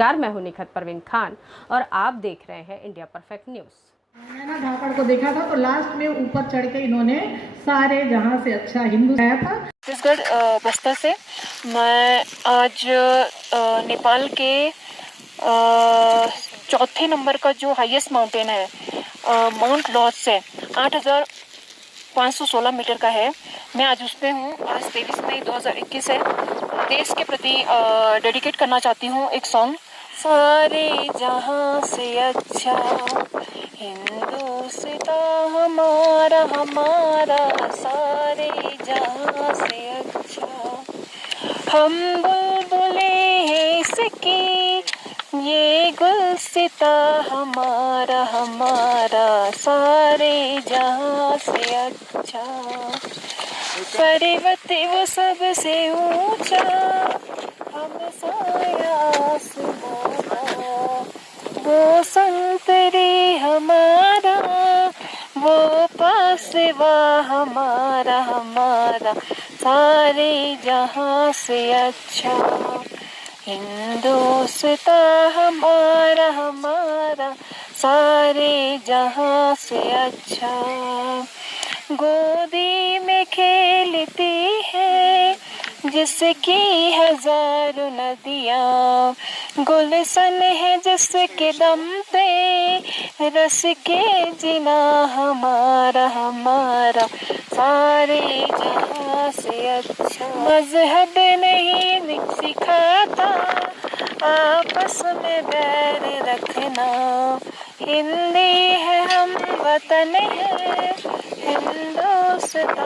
नमस्कार, मैं हूं निखत परवीन खान और आप देख रहे हैं इंडिया परफेक्ट न्यूज़। नैना धाकड़ को देखा था तो लास्ट में ऊपर चढ़ के इन्होंने सारे जहां से अच्छा हिंदू गाया था। छत्तीसगढ़ बस्तर से मैं आज नेपाल के चौथे नंबर का जो हाईएस्ट माउंटेन है माउंट लॉज से 8,516 मीटर का है। मैं आज उस पे हूँ। आज 23 मई 2021 है। देश के प्रति डेडिकेट करना चाहती हूँ एक सॉन्ग। सारे जहाँ से अच्छा हिंदुस्तान हमारा हमारा, सारे जहाँ से अच्छा हम बुलबुले हैं इसकी, ये गुलसिता हमारा हमारा, सारे जहाँ से अच्छा। पर्वत वो सबसे ऊंचा, हम साया आसमां, वो संतरे हमारा, वो पासवा हमारा हमारा, सारे जहाँ से अच्छा हिंदुस्तान हमारा हमारा, सारे जहाँ से अच्छा। गोदी में खेलती है जिसकी हजारों नदियाँ, गुलशन है जिसके दम पे रस के जिना हमारा हमारा, सारे जहाँ से अच्छा। मजहब नहीं सिखाता आपस में बैर रखना, हिंदी है हम वतन है हिंदुस्तान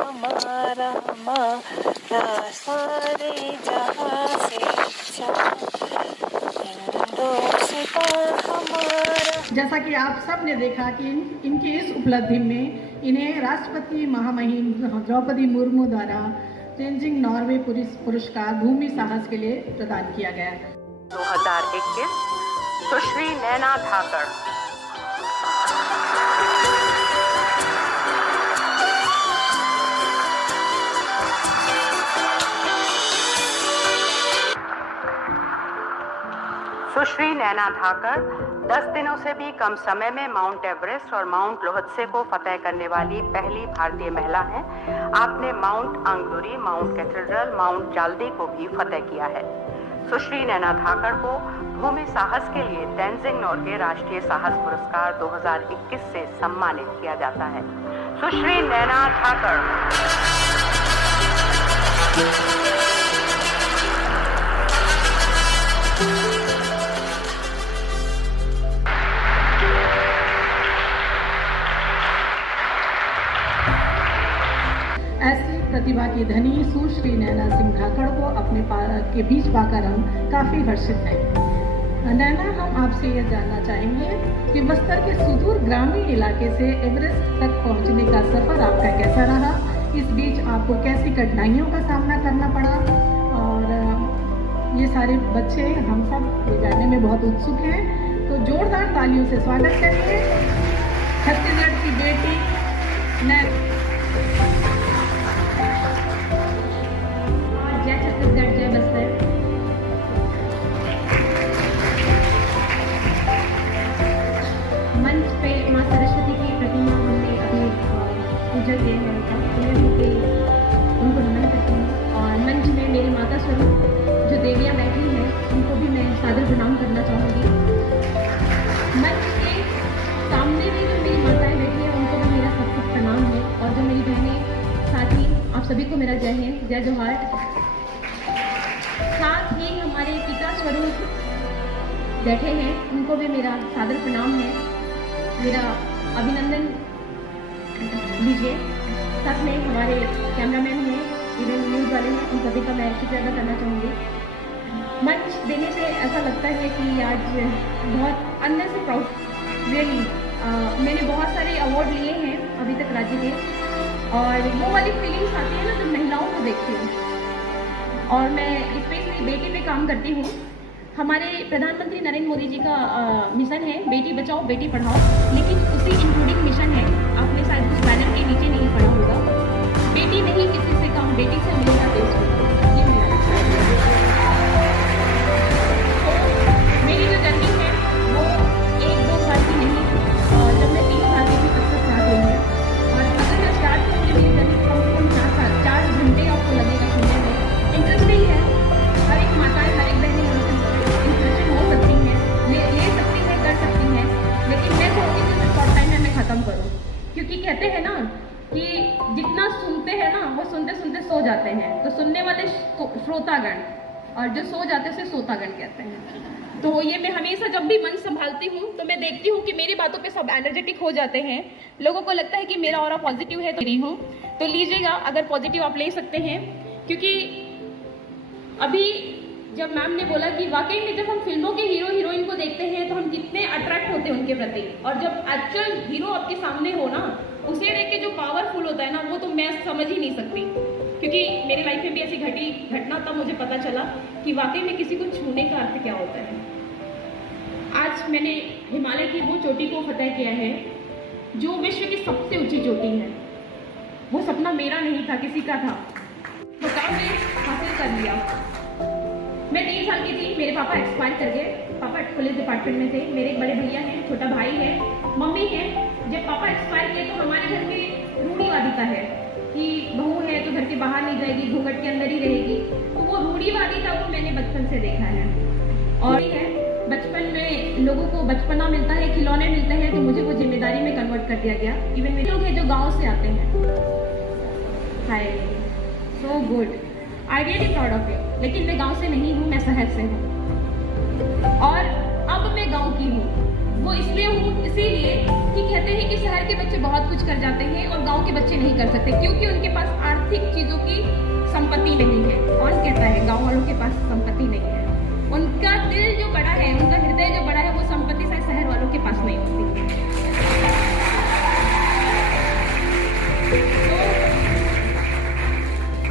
हमारा हमारा, सारे जहाँ से अच्छा हिंदुस्तान हमारा। जैसा कि आप सब ने देखा कि इनकी इस उपलब्धि में इन्हें राष्ट्रपति महामहिम द्रौपदी मुर्मू द्वारा तेंजिंग नॉर्वे पुरस्कार भूमि साहस के लिए प्रदान किया गया है। 2021 सुश्री नैना धाकड़। सुश्री नैना धाकड़ 10 दिनों से भी कम समय में माउंट एवरेस्ट और माउंट लोहत्से को फतेह करने वाली पहली भारतीय महिला हैं। आपने माउंट आंगदुरी, माउंट कैथेड्रल, माउंट जाल्दी को भी फतेह किया है। सुश्री नैना धाकड़ को भूमि साहस के लिए तेंजिंग नॉर्गे राष्ट्रीय साहस पुरस्कार 2021 से सम्मानित किया जाता है। सुश्री नैना धाकड़। ऐसी प्रतिभा की धनी सुश्री नैना सिंह धाकड़ को अपने के बीच पाकर हम काफ़ी हर्षित हैं। नैना, हम आपसे यह जानना चाहेंगे कि बस्तर के सुदूर ग्रामीण इलाके से एवरेस्ट तक पहुंचने का सफ़र आपका कैसा रहा? इस बीच आपको कैसी कठिनाइयों का सामना करना पड़ा? और ये सारे बच्चे हम सब ये जानने में बहुत उत्सुक हैं, तो जोरदार तालियों से स्वागत करिए छत्तीसगढ़ की बेटी नैना। जय छत्तीसगढ़, जय बस्तर। मंच पे माँ सरस्वती की प्रतिमा हमने अभी पूजा किया है उनको नमन करती हूँ। और मंच में मेरी माता स्वरूप जो देवियाँ बैठी हैं उनको भी मैं सादर प्रणाम करना चाहूँगी। मंच के सामने में जो मेरी माताएं बैठी हैं उनको भी मेरा सब कुछ प्रणाम है, और जो मेरी बहनें साथी आप सभी को मेरा जय हिंद, जय जोहार। साथ ही हमारे पिता स्वरूप बैठे हैं उनको भी मेरा सादर प्रणाम है, मेरा अभिनंदन दीजिए। साथ में हमारे कैमरामैन हैं, इवेंट न्यूज़ वाले हैं, उन सभी का मैं शुक्रिया अदा करना चाहूँगी। मंच देने से ऐसा लगता है कि आज बहुत अंदर से प्राउड रियली। मैंने बहुत सारे अवार्ड लिए हैं अभी तक राज्य के, और वो वाली फीलिंग्स आती है ना जब महिलाओं को देखती हूँ। और मैं स्पेशली बेटी पे काम करती हूँ। हमारे प्रधानमंत्री नरेंद्र मोदी जी का मिशन है बेटी बचाओ बेटी पढ़ाओ, लेकिन उसी इंक्लूडिंग मिशन है, आपने शायद उस बैनर के नीचे नहीं पढ़ा होगा, बेटी नहीं किसी से कम, बेटी से मिलेगा देश को। ये मेरा में सो जाते हैं, तो सुनने वाले श्रोतागण, और जो सो जाते हैं उसे सोतागण कहते हैं। तो ये मैं हमेशा जब भी मन संभालती हूँ तो मैं देखती हूँ कि मेरी बातों पे सब एनर्जेटिक हो जाते हैं। लोगों को लगता है कि मेरा ऑरा पॉजिटिव है, तो रही हूँ, तो लीजिएगा अगर पॉजिटिव आप ले सकते हैं। क्योंकि अभी जब मैम ने बोला कि वाकई में जब हम फिल्मों के हीरो हीरोइन को देखते हैं तो हम कितने अट्रैक्ट होते हैं उनके प्रति, और जब एक्चुअल हीरो आपके सामने हो ना, उसे देख के जो पावरफुल होता है ना, वो तो मैं समझ ही नहीं सकती। क्योंकि मेरी लाइफ में भी ऐसी घटना तब मुझे पता चला कि वाकई में किसी को छूने का अर्थ क्या होता है। आज मैंने हिमालय की वो चोटी को फतह किया है जो विश्व की सबसे ऊंची चोटी है। वो सपना मेरा नहीं था, किसी का था, वो काम मैंने हासिल कर लिया। मैं 3 साल की थी, मेरे पापा एक्सपायर कर गए। पापा पुलिस डिपार्टमेंट में थे, मेरे एक बड़े भैया हैं, छोटा भाई है, मम्मी है। जब पापा एक्सपायर किए तो हमारे घर में रूढ़ीवादिता है कि बहू है तो घर के बाहर नहीं जाएगी, घूंघट के अंदर ही रहेगी। तो वो रूढ़ीवादिता को मैंने बचपन से देखा है। और है बचपन में लोगों को बचपना मिलता है, खिलौने मिलते हैं, तो मुझे वो जिम्मेदारी में कन्वर्ट कर दिया गया। इवन मेरे लोग हैं जो गाँव से आते हैं। Hi, so good, I really proud of you. लेकिन मैं गांव से नहीं हूँ, मैं शहर से हूँ, और अब मैं गांव की हूँ। वो इसलिए हूँ इसीलिए कि कहते हैं कि शहर के बच्चे बहुत कुछ कर जाते हैं और गांव के बच्चे नहीं कर सकते, क्योंकि उनके पास आर्थिक चीज़ों की संपत्ति नहीं है। कौन कहता है गाँव वालों के पास संपत्ति नहीं है? उनका दिल जो बड़ा है, उनका हृदय जो बड़ा है, वो संपत्ति शायद शहर वालों के पास नहीं होती।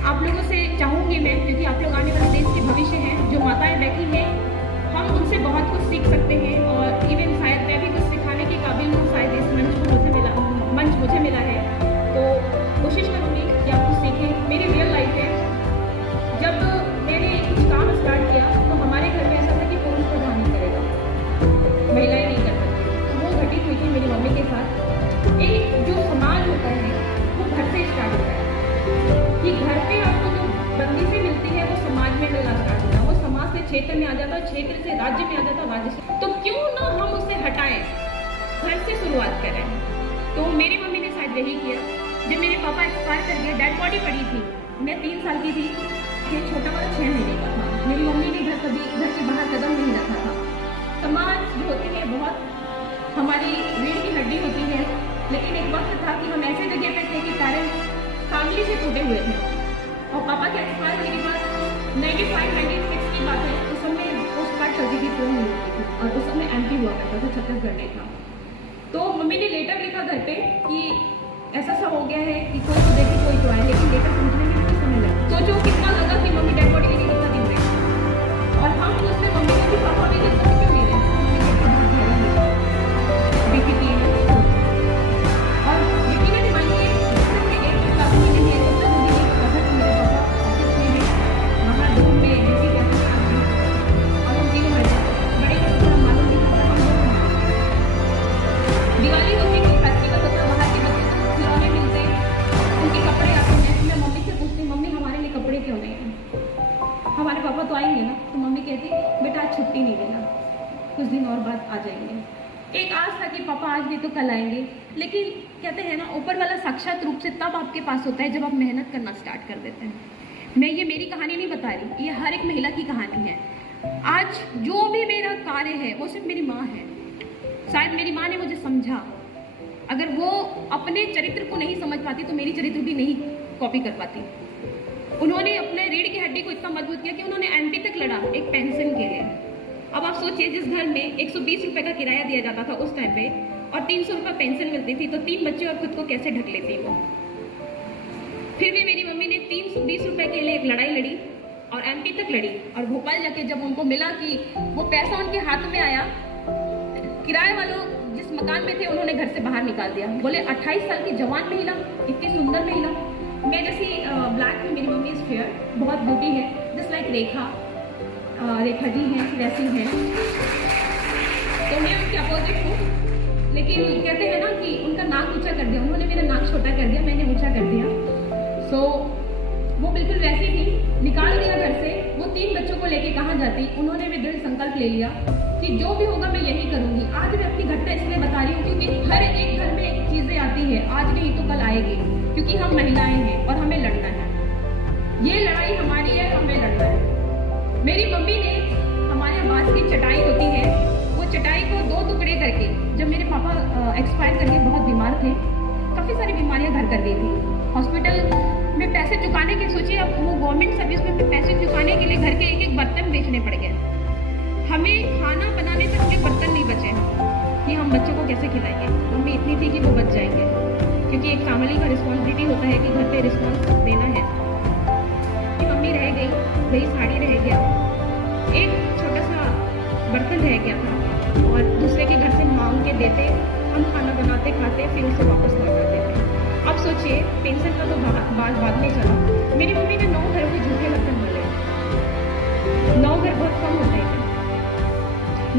आप लोगों से चाहूँगी मैं, क्योंकि आप लोग आने वाले देश के भविष्य हैं, जो माताएं बैठी हैं, हम उनसे बहुत कुछ सीख सकते हैं। और इवन शायद मैं भी कुछ सिखाने के काबिल हूँ, शायद इस मंच मुझे मिला है, तो कोशिश करूँगी कि आप कुछ सीखें। मेरी रियल लाइफ है, जब मैंने कुछ काम स्टार्ट किया तो हमारे घर में ऐसा था कि पुरुष प्रधान नहीं करेगा, महिलाएँ नहीं कर सकती। तो वो घटित हुई थी मेरी मम्मी के साथ। एक जो समाज होता है वो घर से स्टार्ट होता है, कि घर पे आपको जो बंदी से मिलती है वो समाज में मिलना स्टार्ट होता है, वो समाज से क्षेत्र में आ जाता है, क्षेत्र से राज्य में आ जाता है, राज्य से। तो क्यों ना हम उसे हटाएं, घर से शुरुआत करें। तो मेरी मम्मी ने शायद यही किया। जब मेरे पापा एक्सपायर कर गए, डेड बॉडी पड़ी थी, मैं 3 साल की थी, ये छोटा वाला 6 महीने का था। मेरी मम्मी ने घर के बाहर कदम नहीं रखा था। समाज जो होती है बहुत हमारी रीढ़ की हड्डी होती है, लेकिन एक वक्त था कि हम ऐसे जगह पे थे कि पेरेंट्स फैमिली से टूटे हुए थे। और पापा के एक्सपायर होने के बाद 95-96 की बात है, उस समय पोस्ट कार्ड चलती थी, फोन नहीं होती थी, और उस समय एमपी हुआ करता था, छत्तीसगढ़ में था। तो मम्मी ने लेटर लिखा घर पे कि ऐसा सा हो गया है कि कोई तो देखे कोई तो आए, लेकिन लेटर पहुँचने में कुछ समय लगा। सोचो कितना लगा कि मम्मी डेड बॉडी लेके कितना दिन रही, और हम उससे मम्मी को भी पापा भी जैसा क्यों नहीं रहे, बीपीटी है। और यकीनन मानिए एक क्लास में नहीं है, जब तक मुझे नहीं पता था कि मेरे पापा ऑफिस में भी वहाँ रूम में ड्यूटी करते हैं, और हम तीनों बड़े को थोड़ा मालूम नहीं था। हम दिवाली होती थी, फेस्टिवल होता, बाहर के बच्चे को खिलौने मिलते, उनके कपड़े आते हैं। मैं मम्मी से पूछती, मम्मी हमारे लिए कपड़े क्यों नहीं हैं? हमारे पापा तो आएंगे ना। तो मम्मी कहती, बेटा आज छुट्टी नहीं देना, कुछ दिन और बाद आ जाएंगे। एक आस था कि पापा आज नहीं तो कल आएंगे, लेकिन कहते हैं ना ऊपर वाला साक्षात रूप से तब आपके पास होता है जब आप मेहनत करना स्टार्ट कर देते हैं। मैं ये मेरी कहानी नहीं बता रही, ये हर एक महिला की कहानी है। आज जो भी मेरा कार्य है वो सिर्फ मेरी माँ है। शायद मेरी माँ ने मुझे समझा। अगर वो अपने चरित्र को नहीं समझ पाती तो मेरी चरित्र भी नहीं कॉपी कर पाती। उन्होंने अपने रीढ़ की हड्डी को इतना मजबूत किया कि उन्होंने एमपी तक लड़ा एक पेंशन के लिए। अब आप सोचिए, जिस घर में 120 रुपये का किराया दिया जाता था उस टाइम पे, और 300 रुपये पेंशन मिलती थी, तो 3 बच्चे और खुद को कैसे ढक लेती वो। फिर भी मेरी मम्मी ने 320 रुपये के लिए एक लड़ाई लड़ी और एमपी तक लड़ी। और भोपाल जाके जब उनको मिला कि वो पैसा उनके हाथ में आया, किराए वालों जिस मकान में थे उन्होंने घर से बाहर निकाल दिया। बोले 28 साल की जवान महिला, इतनी सुंदर महिला। मैं जैसी ब्लैक में, मेरी मम्मी इज फेयर, बहुत ब्यूटी है, जस्ट लाइक रेखा जी हैं, वैसी हैं। तो मैं उनके अपोजिट हूँ, लेकिन कहते हैं ना कि उनका नाक ऊंचा कर दिया, उन्होंने मेरा नाक छोटा कर दिया, मैंने ऊंचा कर दिया। सो वो बिल्कुल वैसी थी, निकाल दिया घर से। वो 3 बच्चों को लेके कहाँ जाती, उन्होंने भी दृढ़ संकल्प ले लिया कि जो भी होगा मैं यही करूँगी। आज मैं अपनी घटना इसलिए बता रही हूँ क्योंकि हर एक घर में चीज़ें आती है, आज नहीं तो कल आएगी, क्योंकि हम महिलाएं हैं और हमें लड़ना है। जब मेरे पापा एक्सपायर कर गए, बहुत बीमार थे, काफ़ी सारी बीमारियां घर कर गई थी। हॉस्पिटल में पैसे चुकाने के सोचिए, अब वो गवर्नमेंट सर्विस में पैसे चुकाने के लिए घर के एक एक बर्तन बेचने पड़ गए। हमें खाना बनाने तक के बर्तन नहीं बचे कि हम बच्चों को कैसे खिलाएंगे। मम्मी इतनी थी कि वो बच जाएंगे, क्योंकि एक फैमिली का रिस्पॉन्सिबिलिटी होता है कि घर पे रिस्पॉन्स देना है। कि मम्मी रह गई, वही साड़ी रह गया, एक छोटा सा बर्तन रह गया था और दूसरे के घर से मांग के देते, हम खाना बनाते खाते फिर उसे वापस लौट आते थे। अब सोचिए, पेंशन का तो बाद में चला, मेरी मम्मी ने 9 घरों के झूठे बर्तन बोले। 9 घर बहुत कम होते हैं।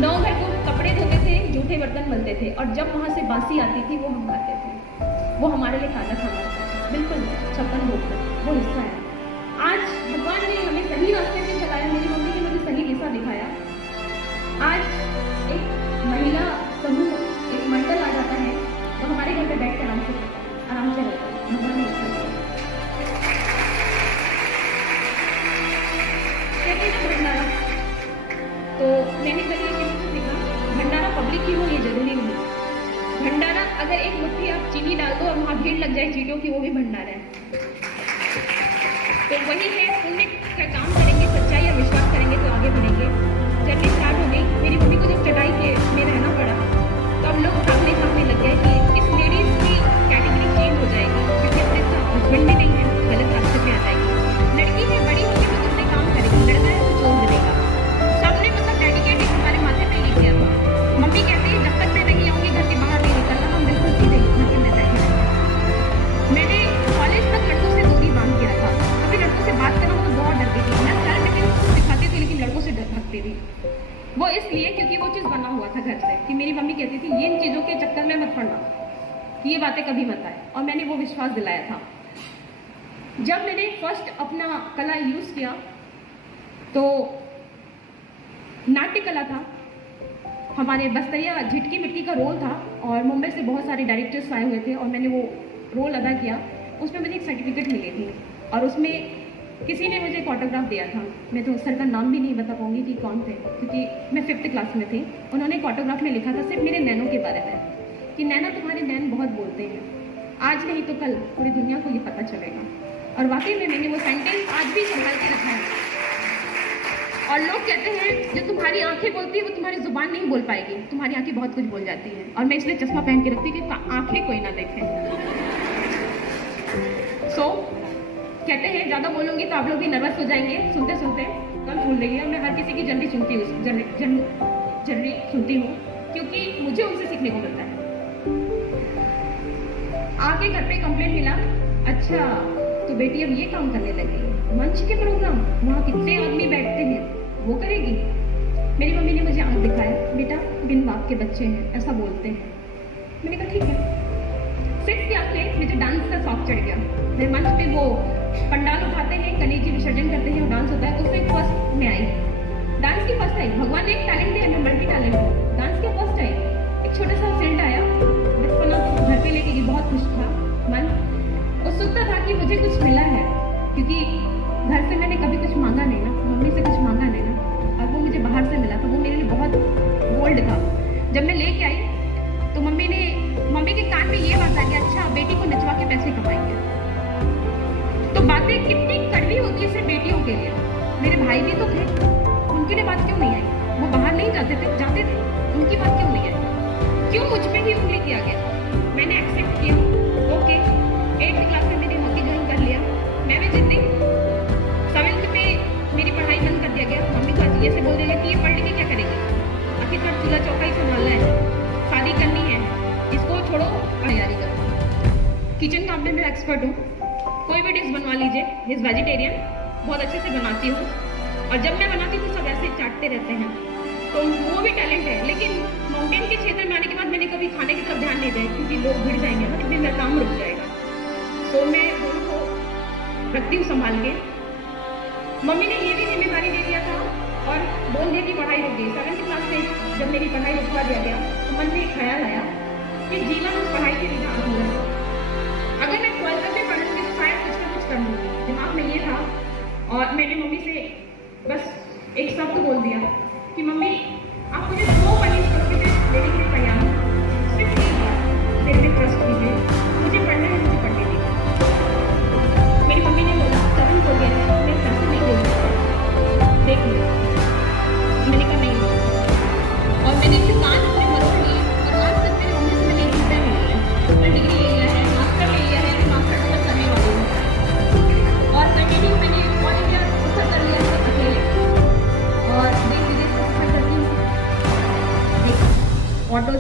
9 घर को कपड़े धोते थे, जूठे बर्तन मलते थे, और जब वहाँ से बासी आती थी वो हम खाते थे। वो हमारे लिए ताज़ा खाना होता था, बिल्कुल 56 भोग का वो हिस्सा है। आज भगवान ने हमें सही रास्ते पे चलाया, मेरी मम्मी ने मुझे सही दिशा दिखाया। आज एक महिला समूह, एक मंडल आ जाता है तो हमारे घर पे बैठ के आराम से रहता है। भगवान ने भंडारा, तो मैंने कभी किसी से सीखा, भंडारा पब्लिक ही हो ये जरूरी नहीं। भंडारा अगर एक मुट्ठी आप चीनी डाल दो और वहाँ भीड़ लग जाए चीटों की, वो भी भंडारा है। तो वही है, पुण्य का काम करेंगे, सच्चाई और विश्वास करेंगे तो आगे बढ़ेंगे। जर्नी स्टार्ट हो गई। मेरी मम्मी को जब चटाई के में रहना पड़ा तो हम लोग भागने लग गए कि इस लेडीज की कैटेगरी चेंज हो जाएगी, क्योंकि अपने हस्बैंड भी नहीं है, गलत रास्ते पे आ जाएगी। लड़की है, बड़ी होगी तो कितने काम करेगी, लड़का है तो छोड़ देगा। सबने मतलब डेडिकेटेड हमारे माथे पे लिख दिया था। मम्मी कहती है जब तक मैं नहीं आऊँगी घर के बाहर नहीं निकलना, हम बिल्कुल सीधे घर के अंदर बैठे रहेंगे। मैंने कॉलेज तक लड़कों से दूरी बांध के रखा। कभी लड़कों से बात करना तो बहुत डरती थी, मैं सेल्फ डिफेंस दिखाती थी लेकिन लड़कों से भागती थी। वो इसलिए क्योंकि वो चीज़ बना हुआ था घर से, कि मेरी मम्मी कहती थी ये इन चीज़ों के चक्कर में मत पड़ना, कि ये बातें कभी मत आए, और मैंने वो विश्वास दिलाया था। जब मैंने फर्स्ट अपना कला यूज़ किया तो नाट्य कला था, हमारे बस्तैया झिटकी मिटकी का रोल था, और मुंबई से बहुत सारे डायरेक्टर्स आए हुए थे और मैंने वो रोल अदा किया। उसमें मुझे एक सर्टिफिकेट मिली थी और उसमें किसी ने मुझे एक ऑटोग्राफ दिया था। मैं तो सर का नाम भी नहीं बता पाऊंगी कि कौन थे, क्योंकि मैं 5th क्लास में थी। उन्होंने एक ऑटोग्राफ में लिखा था सिर्फ मेरे नैनों के बारे में, कि नैना तुम्हारे नैन बहुत बोलते हैं, आज नहीं तो कल पूरी दुनिया को ये पता चलेगा। और वाकई में मैंने वो सेंटेंस आज भी संभाल के रखा है। और लोग कहते हैं जो तुम्हारी आंखें बोलती है वो तुम्हारी जुबान नहीं बोल पाएगी, तुम्हारी आंखें बहुत कुछ बोल जाती हैं। और मैं इसलिए चश्मा पहन के रखती हूँ कि आंखें कोई ना देखे। कहते हैं ज़्यादा बोलूँगी तो आप लोग भी नर्वस हो जाएंगे सुनते सुनते। कल भूल रही है, मैं हर किसी की जर्नी सुनती हूँ, जर्नी सुनती हूँ, क्योंकि मुझे उनसे सीखने को मिलता है। आके घर पे कंप्लेंट मिला, अच्छा तो बेटी अब ये काम करने लगी, मंच के प्रोग्राम वहाँ कितने आदमी बैठते हैं वो करेगी। मेरी मम्मी ने मुझे आंख दिखाया, बेटा बिन बाप के बच्चे हैं ऐसा बोलते हैं। मैंने कहा ठीक है। 6th क्लास में मुझे डांस का शौक चढ़ गया। मैं मंच पे वो पंडाल उठाते हैं, गणेश जी विसर्जन करते हैं और डांस होता है, उसमें फर्स्ट में आई। डांस की फर्स्ट आई। भगवान ने एक टैलेंट दिया, मैं मल्टी टैलेंट हूँ। डांस के फर्स्ट आई। एक छोटा सा फील्ड आया, बचपना घर पे लेके गई, बहुत खुश था मन। उत्सुकता था कि मुझे कुछ मिला है, क्योंकि घर से मैंने कभी कुछ मांगा नहीं ना, मम्मी से कुछ मांगा नहीं ना, और वो मुझे बाहर से मिला था। वो मेरे लिए बहुत गोल्ड था। जब मैं लेके आई तो मम्मी के कान में ये बात आ गया, अच्छा बेटी को नचवा के पैसे कमाएंगे। तो बातें कितनी कड़वी होती है सिर्फ बेटियों के लिए। मेरे भाई भी तो थे, उनके लिए बात क्यों नहीं आई? वो बाहर नहीं जाते थे, उनकी बात क्यों नहीं आई? क्यों मुझ पे ही उंगली किया गया? मैंने एक्सेप्ट किया, ओके। 8th क्लास में मैंने हॉकी ज्वाइन कर लिया। मैं भी जिद्दी। 7th में मेरी पढ़ाई बंद कर दिया गया। मम्मी को ये से बोल देगा कि ये पढ़ लिख के क्या करेगी, आखिरकार चूल्हा चौका ही संभालना है, शादी करनी है, इसको छोड़ो तैयारी करो। किचन काम में मैं एक्सपर्ट हूँ, कोई भी डिश बनवा लीजिए। इज वेजिटेरियन, बहुत अच्छे से बनाती हूँ, और जब मैं बनाती हूँ तो सब ऐसे चाटते रहते हैं, तो वो भी टैलेंट है। लेकिन माउंटेन के क्षेत्र में आने के बाद मैंने कभी खाने की तरफ ध्यान नहीं दिया, क्योंकि लोग भिड़ जाएंगे ना, तो मेरा काम रुक जाएगा। तो मैं दोनों को रखती हूँ संभाल के। मम्मी ने ये भी जिम्मेदारी दे दिया था और बोल दिया कि पढ़ाई रुक गई। 7th क्लास में जब मेरी पढ़ाई रुकवा दिया गया तो मन में एक ख्याल आया कि जीवन उस पढ़ाई के बिना अधूरा है। अगर मैं 12th में पढ़ूंगी तो शायद कुछ ना कुछ कर लूँगी, दिमाग में ये था। और मैंने मम्मी से बस एक शब्द बोल दिया कि मम्मी आप मुझे 2 पनीर लेने के लिए तैयार हो।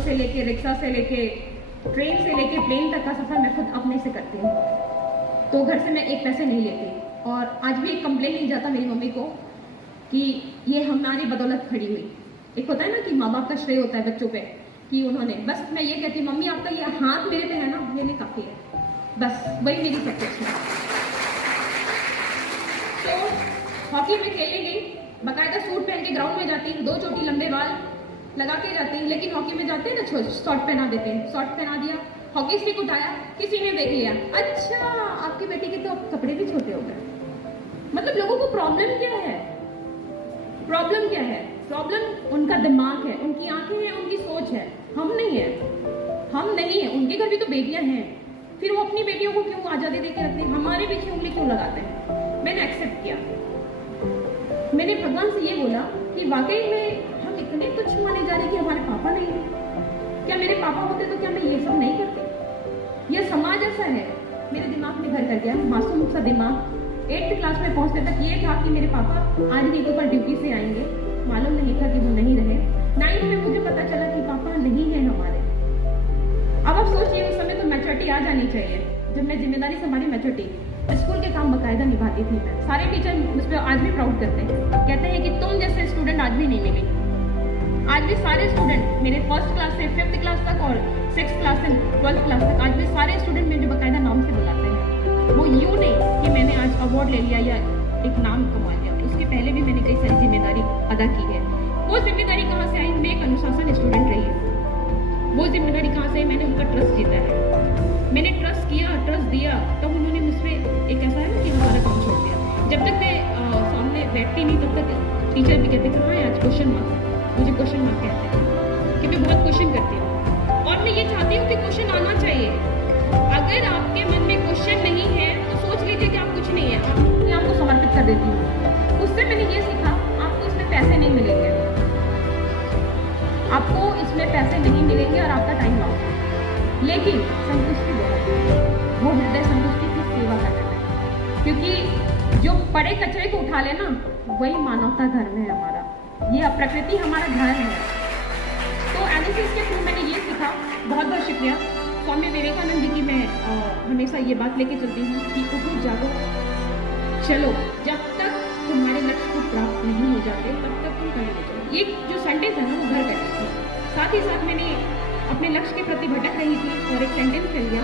से लेके रिक्शा से लेके ट्रेन से लेके प्लेन तक का सफ़र मैं खुद अपने से करती हूँ। तो घर से मैं एक पैसे नहीं लेती और आज भी एक कंप्लेन नहीं जाता मेरी मम्मी को कि ये हमारी बदौलत खड़ी हुई। एक होता है ना कि माँ बाप का श्रेय होता है बच्चों पे कि उन्होंने, बस मैं ये कहती हूँ मम्मी आपका ये हाथ मेरे पे है ना, ये नहीं काफ़ी है, बस वही मेरी सक्सेस है। तो हॉकी में खेलने गई, बाकायदा सूट पहन के ग्राउंड में जाती, 2 चोटी लंबे बाल लगा के जाती, लेकिन हॉकी में जाते हैं ना शॉर्ट पहना देते हैं, शॉर्ट पहना दिया, हॉकी स्टिक उठाया, किसी ने देख लिया, अच्छा आपकी बेटी के तो कपड़े भी छोटे हो गए। मतलब लोगों को प्रॉब्लम क्या है? प्रॉब्लम क्या है? प्रॉब्लम उनका दिमाग है, उनकी आंखें हैं, उनकी सोच है। हम नहीं है, हम नहीं है। उनके घर भी तो बेटियां हैं, फिर वो अपनी बेटियों को क्यों आज़ादी देके रखते हैं? हमारे पीछे उंगली क्यों लगाते हैं? मैंने एक्सेप्ट किया। मैंने भगवान से ये बोला कि वाकई में हम इतने तुच्छ माने जा रहे कि हमारे पापा नहीं है। क्या मेरे पापा होते तो क्या मैं ये सब नहीं करती? यह समाज ऐसा है। मेरे दिमाग में घर कर गया, मासूम सा दिमाग। 8th क्लास में पहुंचने तक ये था कि मेरे पापा आज नहीं तो कल ड्यूटी से आएंगे, मालूम नहीं था कि वो नहीं रहे। 9th में मुझे पता चला कि पापा नहीं है हमारे। अब आप सोचिए, उस समय तो मैच्योरिटी आ जानी चाहिए। जब मैं जिम्मेदारी संभाली, मैच्योरिटी, स्कूल के काम बकायदा निभाती थी मैं। सारे टीचर मुझ पर आज भी प्राउड करते हैं, कहते हैं कि तुम जैसे स्टूडेंट आज भी नहीं मिली। आज भी सारे स्टूडेंट मेरे 1st क्लास से 5th क्लास तक और 6th क्लास से 12th क्लास तक, आज भी सारे स्टूडेंट मुझे बकायदा नाम से बुलाते हैं। वो यूँ नहीं कि मैंने आज अवार्ड ले लिया या एक नाम कमा लिया, उसके पहले भी मैंने कई सारी जिम्मेदारी अदा की है। वो जिम्मेदारी कहाँ से आई? मैं एक अनुशासन स्टूडेंट रही हूँ। वो जिम्मेदारी कहाँ से आई? मैंने उनका ट्रस्ट जीता है। मैंने ट्रस्ट किया, ट्रस्ट दिया, तब उन्होंने मुझसे एक ऐसा है ना कि हमारा काम छोड़ दिया। जब तक मैं सामने बैठती नहीं तब तक टीचर भी कहते थे हाँ आज क्वेश्चन मार्क, मुझे क्वेश्चन मार्क कहते हैं कि मैं बहुत क्वेश्चन करती हूँ और मैं ये चाहती हूँ कि क्वेश्चन आना चाहिए। अगर आपके मन में क्वेश्चन नहीं है तो सोच लीजिए कि आप कुछ नहीं है, मैं आपको समर्पित कर देती हूँ। उससे मैंने ये सीखा, आपको इसमें पैसे नहीं मिलेंगे, आपको इसमें पैसे नहीं मिलेंगे और आपका टाइम लॉस, लेकिन संतुष्टि बहुत है। वो हृदय संतुष्टि की सेवा करना है, क्योंकि जो पड़े कचरे को उठा लेना वही मानवता धर्म है हमारा, ये प्रकृति हमारा धर्म है। तो एनालिसिस के थ्रू मैंने ये सीखा। बहुत बहुत शुक्रिया स्वामी विवेकानंद जी की। मैं हमेशा ये बात लेके चलती हूँ कि उठो जागो चलो, जब तक तुम्हारे लक्ष्य को प्राप्त नहीं हो जाते तब तक तुम करते चलो। ये जो सेंटेंस है ना वो घर करती थी। साथ ही साथ मैंने अपने लक्ष्य के प्रति भटक रही थी और एक सेंटेंस कह लिया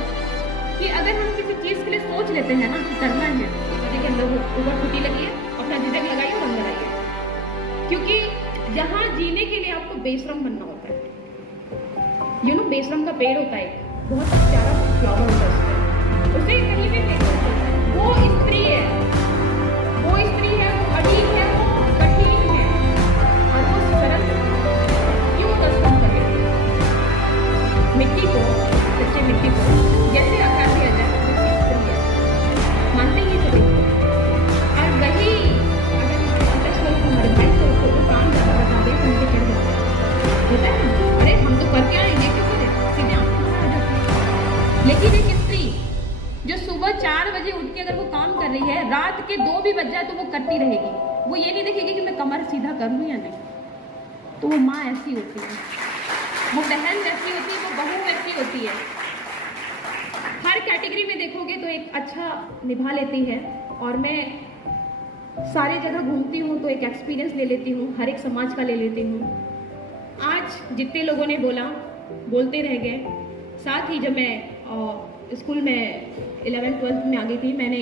कि अगर हम किसी चीज़ के लिए सोच लेते हैं ना कि करना है, तो बजे के अंदर ऊपर फूटी लगी है, अपना झिझक लगाइए और अंदर आइए। क्योंकि जहाँ जीने के लिए आपको बेशरम बनना होता है। बेशरम का पेड़ होता है, बहुत प्यारा फ्लावर होता है, उसे कहीं भी फेंक सकते हैं। वो स्त्री है, वो अजीब है, वो कठिन है और वो सरल क्यों कष्ट करे। मिट्टी को, कच्चे मिट्टी को जैसे आकार दिया जाए वैसे स्त्री है, मानते ही सभी। और वही अगर हमारे भाई से उसको काम ज़्यादा बता दे तो मुझे चढ़ जाता होता है ना, अरे हम तो करके आए, ये क्यों करें, सीधे आंखों में आ जाते हैं। लेकिन एक स्त्री जो सुबह 4 बजे उठ के अगर वो काम कर रही है, रात के 2 भी बज जाए तो वो करती रहेगी। वो ये नहीं देखेगी कि मैं कमर सीधा कर लूँ या नहीं। तो वो माँ ऐसी होती है, वो बहन ऐसी होती है, वो बहू ऐसी होती है। हर कैटेगरी में देखोगे तो एक अच्छा निभा लेती है। और मैं सारे जगह घूमती हूँ तो एक एक्सपीरियंस ले लेती हूँ, हर एक समाज का ले लेती हूँ। आज जितने लोगों ने बोला, बोलते रह गए। साथ ही जब मैं स्कूल में 11th 12th में आ गई थी, मैंने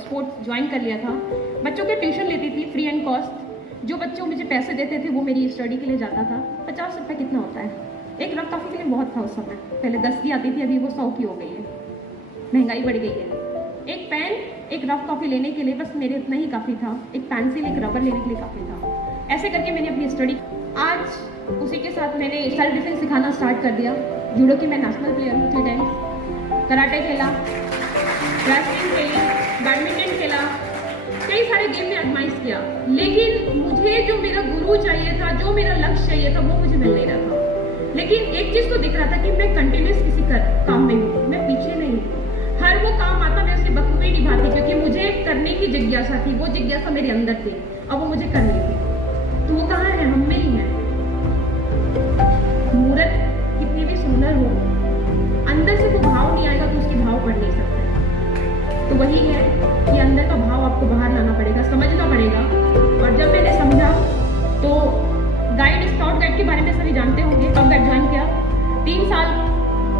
स्पोर्ट्स ज्वाइन कर लिया था। बच्चों के ट्यूशन लेती थी फ्री एंड कॉस्ट। जो बच्चों मुझे पैसे देते थे वो मेरी स्टडी के लिए जाता था। 50 रुपये कितना होता है? एक रफ कॉफ़ी के लिए बहुत था उस समय। पहले 10 की आती थी, अभी वो 100 की हो गई है, महंगाई बढ़ गई है। एक पेन, एक रफ कॉफ़ी लेने के लिए बस मेरे इतना ही काफ़ी था। एक पेंसिल, एक रबर लेने के लिए काफ़ी था। ऐसे करके मैंने अपनी स्टडी, आज उसी के साथ मैंने सेल्फ डिफेंस सिखाना स्टार्ट कर दिया। जूडो की मैं नेशनल प्लेयर हूँ 3 टाइम्स। कराटे खेला, रेसलिंग खेली, बैडमिंटन खेला, कई सारे गेम में आजमाइश किया। लेकिन मुझे जो मेरा गुरु चाहिए था, जो मेरा लक्ष्य चाहिए था, वो मुझे मिल नहीं रहा था। लेकिन एक चीज़ तो दिख रहा था कि मैं कंटिन्यूस किसी काम में हूँ, मैं पीछे नहीं हूँ। हर वो काम आता मैं उसे बखूबी निभाती, क्योंकि मुझे करने की जिज्ञासा थी। वो जिज्ञासा मेरे अंदर थी, अब वो मुझे करनी थी। तो वो कहाँ है? हम में ही है। मूर्त भी सुंदर हो, अंदर से वो भाव नहीं आएगा तो उसके भाव पढ़ नहीं सकते। तो वही है कि अंदर का भाव आपको बाहर लाना पड़ेगा, समझना पड़ेगा। और जब मैंने समझा तो गाइड, स्काउट गाइड के बारे में सभी जानते होंगे, कब गाइड ज्वाइन किया, 3 साल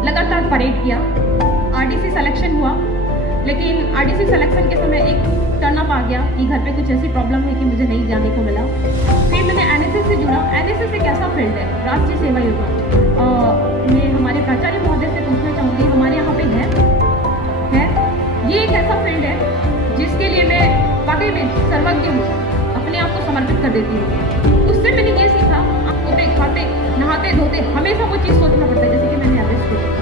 लगातार परेड किया, आरडीसी सिलेक्शन हुआ। लेकिन आरडीसी सिलेक्शन के समय एक टर्नअप आ गया कि घर पे कुछ ऐसी प्रॉब्लम हुई कि मुझे नहीं जाने को मिला। फिर मैंने एनएसएस से जुड़ा। एनएसएस एक ऐसा फील्ड है, राष्ट्रीय सेवा योजना। मैं हमारे प्राचार्य महोदय से पूछना चाहूँगी, हमारे यहाँ पे है ये एक ऐसा फील्ड है जिसके लिए मैं वाकई में सर्वज्ञ हूँ, अपने आप को समर्पित कर देती हूँ। उससे मैंने ये सीखा, सोते खाते नहाते धोते हमेशा वो चीज़ सोचना पड़ता है। जैसे कि मैंने एवरेस्ट को देखा,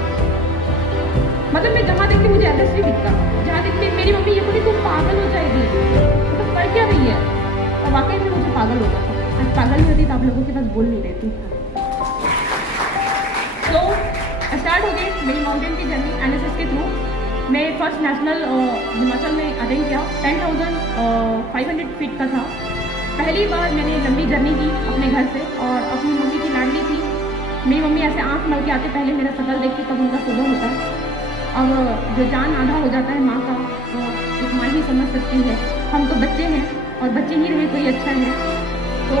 मतलब मैं जहाँ देखती मुझे एवरेस्ट नहीं दिखता, जहाँ देखती मेरी मम्मी ये बोली तुम पागल हो जाएगी, मतलब कर क्या रही है, और वाकई में मुझे पागल हो जाता। आज पागल नहीं होती तो आप लोगों के पास बोल नहीं रहती। तो स्टार्ट हो गई मेरी माउंटेन की जर्नी एनएसएस के थ्रू। मैं फर्स्ट नेशनल हिमाचल में अटेंड किया, 10,500 फीट का था। पहली बार मैंने लंबी जर्नी की अपने घर से, और अपनी मम्मी की लाडली थी। मेरी मम्मी ऐसे आंख मल के आते, पहले मेरा शकल देखती तब उनका सुबह होता। अब जो जान आधा हो जाता है माँ का, तो एक माँ ही समझ सकती है। हम तो बच्चे हैं और बच्चे ही रहे तो ही अच्छा है। तो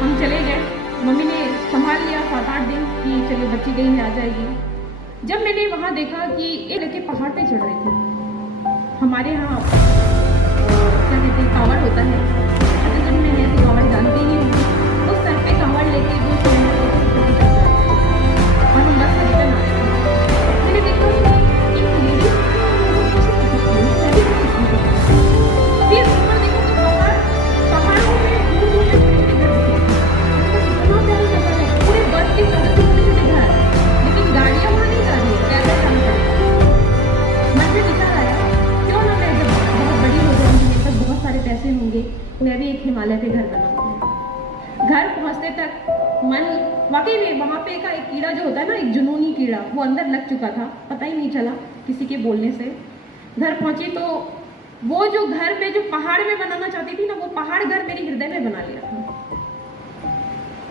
हम चले गए, मम्मी ने संभाल लिया 7-8 दिन कि चलिए बच्ची गई है, आ जाएगी। जब मैंने वहाँ देखा कि एक लड़के पहाड़ पे चढ़ रहे थे। हमारे यहाँ क्या कहते हैं, कांवड़ होता है, छत्तीसगढ़ में है तो कांवड़ जानते ही होंगे। उस सर पे कांवड़ लेके वो और हम बस से रिटर्न आ रहे थे। मैंने देखा कि एक लेडी फिर ऊपर देखो तो पहाड़ों में दूर-दूर तक छोटे-छोटे घर दिखे। इतना प्यारा जगह है, पूरे बर्फ की तरह छोटे-छोटे घर, लेकिन गाड़ियाँ वहाँ नहीं जा रही है, पैदल जाना पड़ेगा। मन में विचार आया, क्यों ना मैं जब बहुत बड़ी हो जाऊँगी, मेरे पास बहुत सारे पैसे होंगे, मैं भी एक हिमालय पे घर बनाऊँगी। घर पहुँचते तक मन वाकई में वहाँ पे का एक कीड़ा जो होता है ना, एक जुनूनी कीड़ा, वो अंदर लग चुका था, पता ही नहीं चला किसी के बोलने से। घर पहुँची तो वो जो घर में जो पहाड़ में बनाना चाहती थी ना, वो पहाड़ घर मेरे हृदय में बना लिया था।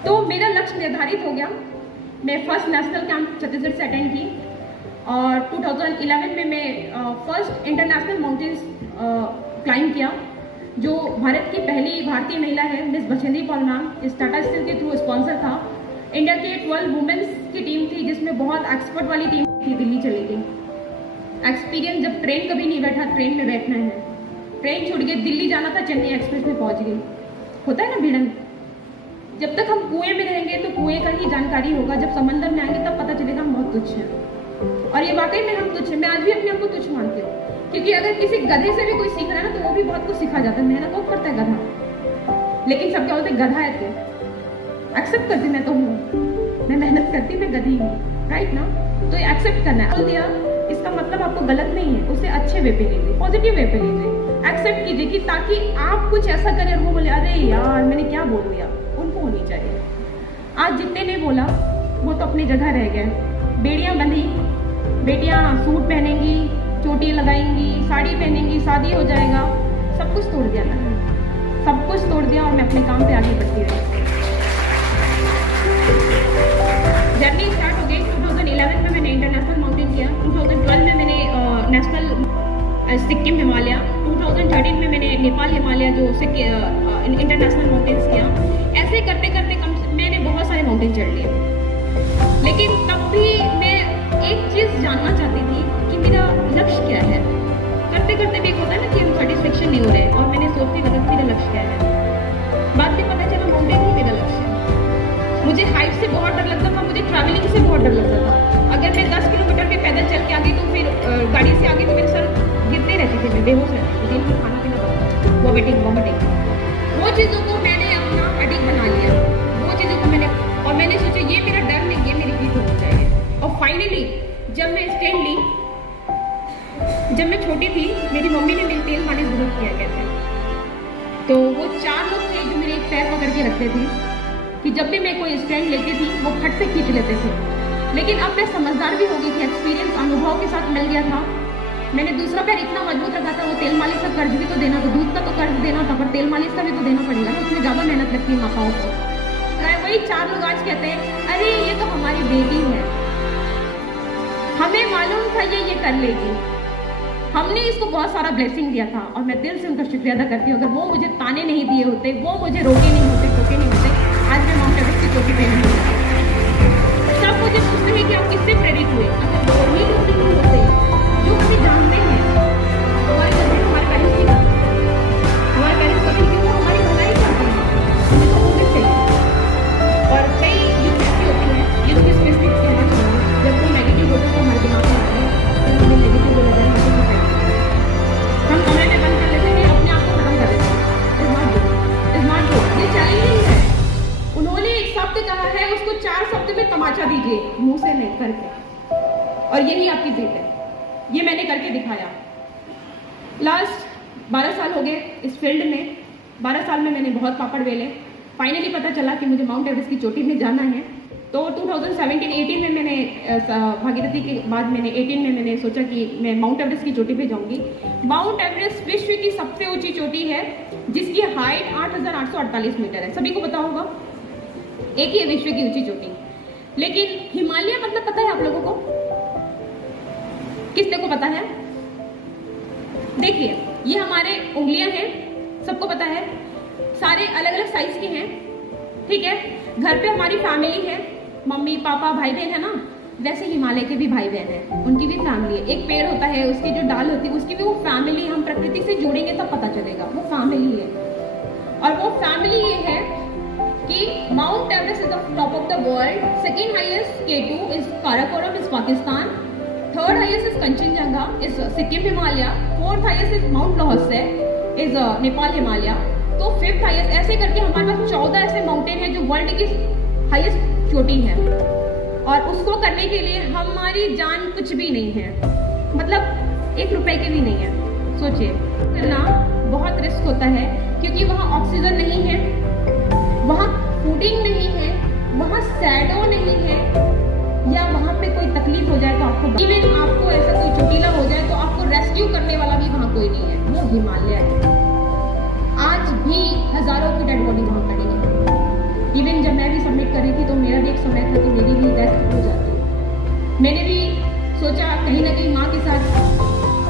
तो मेरा लक्ष्य निर्धारित हो गया। मैं फर्स्ट नेशनल कैंप छत्तीसगढ़ से अटेंड की, और 2011 में मैं फर्स्ट इंटरनेशनल माउंटेन्स क्लाइंब किया, जो भारत की पहली भारतीय महिला है, मिस बछेंद्री पाल मैम। इस टाटा स्टील के थ्रू स्पॉन्सर था। इंडिया की 12 वुमेन्स की टीम थी, जिसमें बहुत एक्सपर्ट वाली टीम थी। दिल्ली चली गई। एक्सपीरियंस, जब ट्रेन कभी नहीं बैठा, ट्रेन में बैठना है। ट्रेन छूट गई, दिल्ली जाना था, चेन्नई एक्सप्रेस में पहुंच गई। होता है ना भिड़न। जब तक हम कुएं में रहेंगे तो कुएं का ही जानकारी होगा, जब समंदर में आएंगे तब पता चलेगा हम बहुत तुच्छ हैं। और ये वाकई में हम तुच्छ हैं। मैं आज भी अपने आप को तुच्छ मानती हूँ, क्योंकि अगर किसी गधे से भी कोई सीख रहा है ना, तो वो भी बहुत कुछ सिखा जाता है। मेहनत बहुत करता है गधा, लेकिन सब क्या बोलते गधा है तो एक्सेप्ट करती, मैं तो हूँ, मैं मेहनत करती, मैं गधी हूँ, राइट ना। तो ये एक्सेप्ट करना है। बोल दिया इसका मतलब आपको गलत नहीं है, उसे अच्छे वे पे लीजिए, पॉजिटिव वे पे लीजिए, एक्सेप्ट कीजिए, कि ताकि आप कुछ ऐसा करें और वो बोले अरे यार मैंने क्या बोल दिया। उनको होनी चाहिए। आज जितने ने बोला वो तो अपनी जगह रह गए। बेड़ियाँ बंधी, बेटियाँ सूट पहनेंगी, चोटी लगाएंगी, साड़ी पहनेंगी, शादी हो जाएगा, सब कुछ तोड़ दिया मैंने, सब कुछ तोड़ दिया और मैं अपने काम पे आगे बढ़ती रही। जर्नी स्टार्ट हो गई 2011 में, मैंने इंटरनेशनल माउंटेन किया। 2012 में मैंने नेशनल सिक्किम हिमालय, 2013 में मैंने नेपाल हिमालय जो इंटरनेशनल माउंटेन्स किया। ऐसे करते करते मैंने बहुत सारे माउंटेन चढ़ लिए। लेकिन तब भी मैं एक चीज़ जानना चाहती थी कि मेरा लक्ष्य क्या है। करते करते भी एक होता है ना कि हम सेटिस्फेक्शन नहीं हो रहे, और मैंने सोचती लगा मेरा लक्ष्य क्या है। बाद में पता चला माउंटेन ही मेरा लक्ष्य है। मुझे हाइट से बहुत डर लगता था, मुझे ट्रैवलिंग से बहुत डर लगता था। अगर मैं 10 किलोमीटर पे पैदल चल के आ गई तो फिर गाड़ी से आ गई तो मेरे सर गिरते रहती थी, मैं बेहोश रहती थी, दिन में खाना पीना बंद, वॉमिटिंग। वो चीज़ों को मैंने अपना एडिक्ट बना लिया, वो चीज़ों को मैंने सोचा ये मेरा डर नहीं, ये मेरी जीत होनी चाहिए। और फाइनली जब मैं स्टैंड ली, जब मैं छोटी थी मेरी मम्मी ने मेरी तेल मालिश बहुत किया गया था। तो वो 4 लोग थे जो मेरे एक पैर पकड़ के रखते थे कि जब भी मैं कोई स्टैंड लेती थी वो फट से खींच लेते थे। लेकिन अब मैं समझदार भी हो गई थी, एक्सपीरियंस अनुभव के साथ मिल गया था। मैंने दूसरा पैर इतना मजबूत रखा था, वो तेल मालिश का कर्ज भी तो देना था, दूध का तो कर्ज देना था, पर तेल मालिश का भी तो देना पड़ेगा ना, उसमें ज़्यादा मेहनत लगती है माताओं को। वही 4 लोग आज कहते हैं अरे ये तो हमारी बेटी है, हमें मालूम था ये कर लेगी। हमने इसको बहुत सारा ब्लेसिंग दिया था और मैं दिल से उनका शुक्रिया अदा करती हूँ। अगर वो मुझे ताने नहीं दिए होते, वो मुझे रोके नहीं होते, टोके नहीं होते, आज मैं माउंट एवरेस्ट की चोटी पे नहीं होती। सब मुझे पूछते हैं कि आप किससे प्रेरित हुए। अगर वो ही लोग नहीं होते जो हमें जानते हैं, हमारे घर में हमारे पेरेंट्स नहीं करते, हमारे पेरेंट्स कभी भी वो हमारी भलाई चाहते हैं, हमें तो उम्मीद चाहिए। और कई युद्ध ऐसी होती हैं जिसकी स्पेसिफिक कहना चाहूँगी, जब कोई नेगेटिव होता है तो हमारे दिमाग में आते हैं, तो हमें नेगेटिव बोला जाए, हम कमरे में बंद कर लेते हैं, अपने आप को खत्म कर देते हैं। Is not good. ये चैलेंजिंग है। उन्होंने एक शब्द कहा है, उसको 4 शब्द में तमाचा दीजिए, मुंह से नहीं, करके। और यही आपकी जीत है। ये मैंने करके दिखाया। लास्ट 12 साल हो गए इस फील्ड में। 12 साल में मैंने बहुत पापड़ बेले। फाइनली पता चला कि मुझे माउंट एवरेस्ट की चोटी में जाना है। तो 2017-18 में मैंने भागीरथी के बाद मैंने 18 में मैंने सोचा कि मैं माउंट एवरेस्ट की चोटी पे जाऊंगी। माउंट एवरेस्ट विश्व की सबसे ऊंची चोटी है, जिसकी हाइट 8,848 मीटर है। सभी को पता होगा, एक ही है विश्व की ऊंची चोटी। लेकिन हिमालय मतलब पता है आप लोगों को? किसने को पता है? देखिए, ये हमारे उंगलियां हैं, सबको पता है। सारे अलग अलग साइज के हैं, ठीक है। घर पे हमारी फैमिली है, मम्मी पापा भाई बहन है ना, वैसे हिमालय के भी भाई बहन है, उनकी भी फैमिली है। एक पेड़ होता है, उसकी जो डाल होती है, उसकी भी वो फैमिली। हम प्रकृति से जुड़ेंगे तब पता चलेगा, वो फैमिली है। और वो फैमिली ये है कि Mount Everest is the top of the world, second highest K2 is Karakoram is Pakistan, third highest is Kanchenjunga is Sikkim Himalaya, fourth highest is Mount Lhotse is Nepal Himalaya, तो फिफ्थ हाइएस्ट। ऐसे करके हमारे पास 14 ऐसे माउंटेन है जो वर्ल्ड की हाईएस्ट चोटी है। और उसको करने के लिए हमारी जान कुछ भी नहीं है, मतलब 1 रुपए की भी नहीं है। सोचिए, करना बहुत रिस्क होता है, क्योंकि वहाँ ऑक्सीजन नहीं है, वहाँ फूडिंग नहीं है, वहाँ शैडो नहीं है, या वहाँ पे कोई तकलीफ हो जाए तो आपको, इवन आपको ऐसा कोई चोटीला हो जाए तो आपको रेस्क्यू करने वाला भी वहाँ कोई नहीं है। वो हिमालय है। आज भी हजारों की डेड बॉडी वहाँ पड़ी है। इवन जब मैं भी सबमिट कर रही थी तो मेरा भी एक समय था कि मेरी भी डेथ हो जाती। मैंने भी सोचा कहीं ना कहीं माँ के साथ,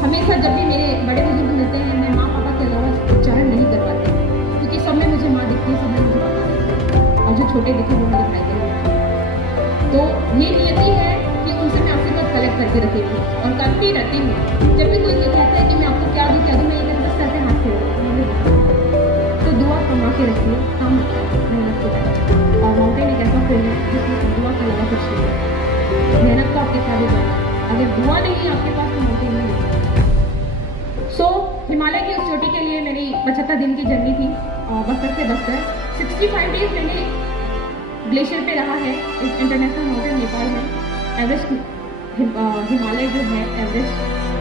हमेशा जब भी मेरे बड़े बुजुर्ग मिलते हैं, मैं माँ पापा के अलावा उच्चारण नहीं कर पाती, क्योंकि सब में मुझे माँ दिखती है, सब में मुझे पापा दिखते हैं, और जो छोटे दिखे वो मुझे दिखाई दे। तो ये नियति है कि उनसे मैं आशीर्वाद कलेक्ट करके रखी थी और करती रहती हूँ। जब भी कोई ये कहता है कि मैं आपको क्या दूँ, मैं ये बस करते हाथ फेर, तो दुआ कमा के रखिए, काम मेहनत के। और माउंटेन एक ऐसा फील्ड है जिसमें दुआ के अलावा कुछ नहीं है। मेहनत तो आपके साथ जाए, अगर दुआ नहीं है आपके पास तो माउंटेन नहीं है। सो हिमालय की उस चोटी के लिए मेरी 75 दिन की जर्नी थी, बस्तर से बस्तर। 65 डेज मैंने ग्लेशियर पे रहा है। इस इंटरनेशनल माउंटेन नेपाल में। एवरेस्ट हिमालय जो है एवरेस्ट,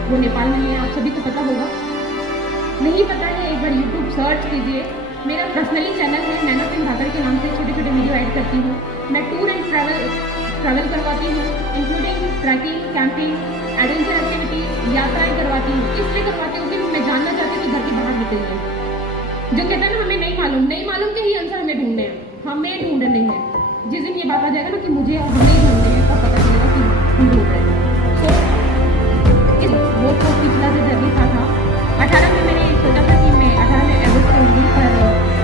वो नेपाल में है। आप सभी को पता होगा, नहीं पता है एक बार यूट्यूब सर्च कीजिए। मेरा पर्सनली चैनल है, नैना सिंह धाकड़ के नाम से छोटे छोटे वीडियो ऐड करती हूँ। मैं टूर एंड ट्रैवल करवाती हूँ, including trekking, camping, adventure activities, यात्राएं करवाती हूँ। इसलिए करवाती हूँ कि मैं जानना चाहती हूँ कि घर की बाहर निकलनी है। जो कहते हैं ना हमें नहीं मालूम के ही आंसर हमें ढूंढने हैं, हमें ढूंढने हैं। जिस दिन ये बात आ जाएगा ना कि मुझे और हमें ढूंढने हैं, तब पता चलेगा कि हम ढूंढ रहे हैं। तो इस बहुत पिछला जो जर्नी था 18 में मैंने सोचा था कि मैं 18 में एवरेस्ट करूँगी, पर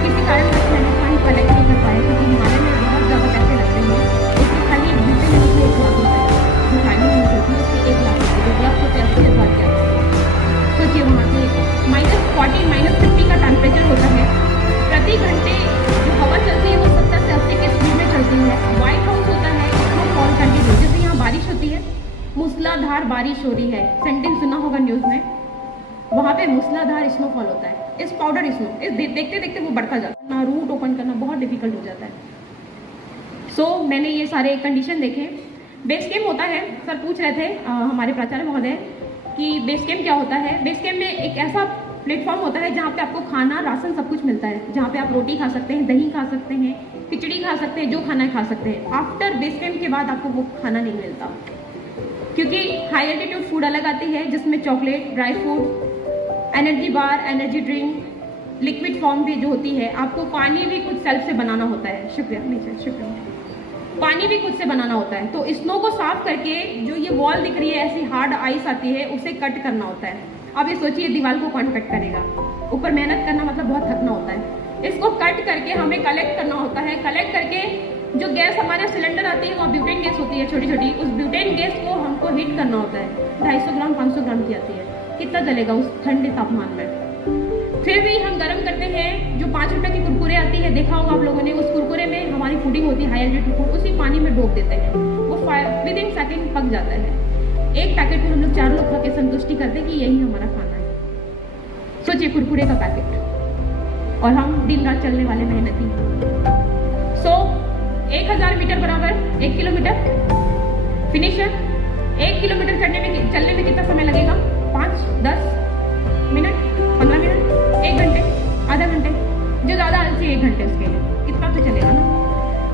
किसी कारण मैंने फंड कलेक्ट नहीं कर पाया, क्योंकि हिमालय में बहुत ज़्यादा पैसे लगते हैं। इसलिए खाली एक घंटे में मुझे 1 लाख रुपये, जो फाइनल नहीं होती उससे 1 लाख रुपये, 2 लाख रुपये 80,000 के आते। सोचिए, वहाँ से -40 -50 का टेम्परेचर होता है। प्रति घंटे जो हवा चलती है वो 70 से 80 की स्पीड में चलती है। व्हाइट हाउस होता है, स्नोफॉल कंटिन्यू। जैसे यहाँ बारिश होती है, मूसलाधार बारिश हो रही है, सेंटेंस सुना होगा न्यूज़ में, वहाँ पे मूसलाधार स्नोफॉल होता है। इस पाउडर स्नो, इस देखते देखते वो बढ़ता जाता है, रूट ओपन करना बहुत डिफिकल्ट हो जाता है। सो मैंने ये सारे कंडीशन देखे। बेस कैम्प होता है, सर पूछ रहे थे हमारे प्राचार्य महोदय कि बेस कैम्प क्या होता है। बेस कैम्प में एक ऐसा प्लेटफॉर्म होता है जहाँ पे आपको खाना, राशन सब कुछ मिलता है, जहाँ पे आप रोटी खा सकते हैं, दही खा सकते हैं, खिचड़ी खा सकते हैं, जो खाना खा सकते हैं। आफ्टर बेस कैम्प के बाद आपको वो खाना नहीं मिलता, क्योंकि हाई एल्टीट्यूड फूड अलग आती है, जिसमें chocolate, dry fruit, energy bar, energy drink, liquid form भी जो होती है। आपको पानी भी कुछ सेल्फ से बनाना होता है। शुक्रिया, नहीं सर, शुक्रिया। पानी भी खुद से बनाना होता है। तो स्नो को साफ करके जो ये वॉल दिख रही है, ऐसी हार्ड आइस आती है, उसे कट करना होता है। अब ये सोचिए दीवार को कौन कट करेगा, ऊपर मेहनत करना मतलब बहुत थकना होता है। इसको कट करके हमें कलेक्ट करना होता है। कलेक्ट करके जो गैस हमारे सिलेंडर आती है वो ब्यूटेन गैस होती है छोटी छोटी, उस ब्यूटेन गैस को हमको हीट करना होता है। 250 ग्राम 500 ग्राम की आती है, कितना जलेगा उस ठंडे तापमान में। फिर भी हम गर्म करते हैं। जो 5 रुपए की कुरकुरे आती है, देखा होगा आप लोगों ने, उस कुरकुरे में हमारी फूडिंग होती है, हाई एनर्जी फूड, उसी पानी में डोब देते हैं। वो विदिन सेकेंड पक जाता है। एक पैकेट में हम लोग 4 लोग खा के संतुष्टि करते हैं कि यही हमारा खाना है। सोचिए कुरकुरे का पैकेट, और हम दिन रात चलने वाले मेहनती। 1000 मीटर बराबर 1 किलोमीटर फिनिशर। 1 किलोमीटर चलने में कितना समय लगेगा? 5, 10 मिनट, 15 मिनट, 1 घंटे, आधा घंटे, जो ज़्यादा आलसी 1 घंटे उसके लिए, इतना तो चलेगा ना।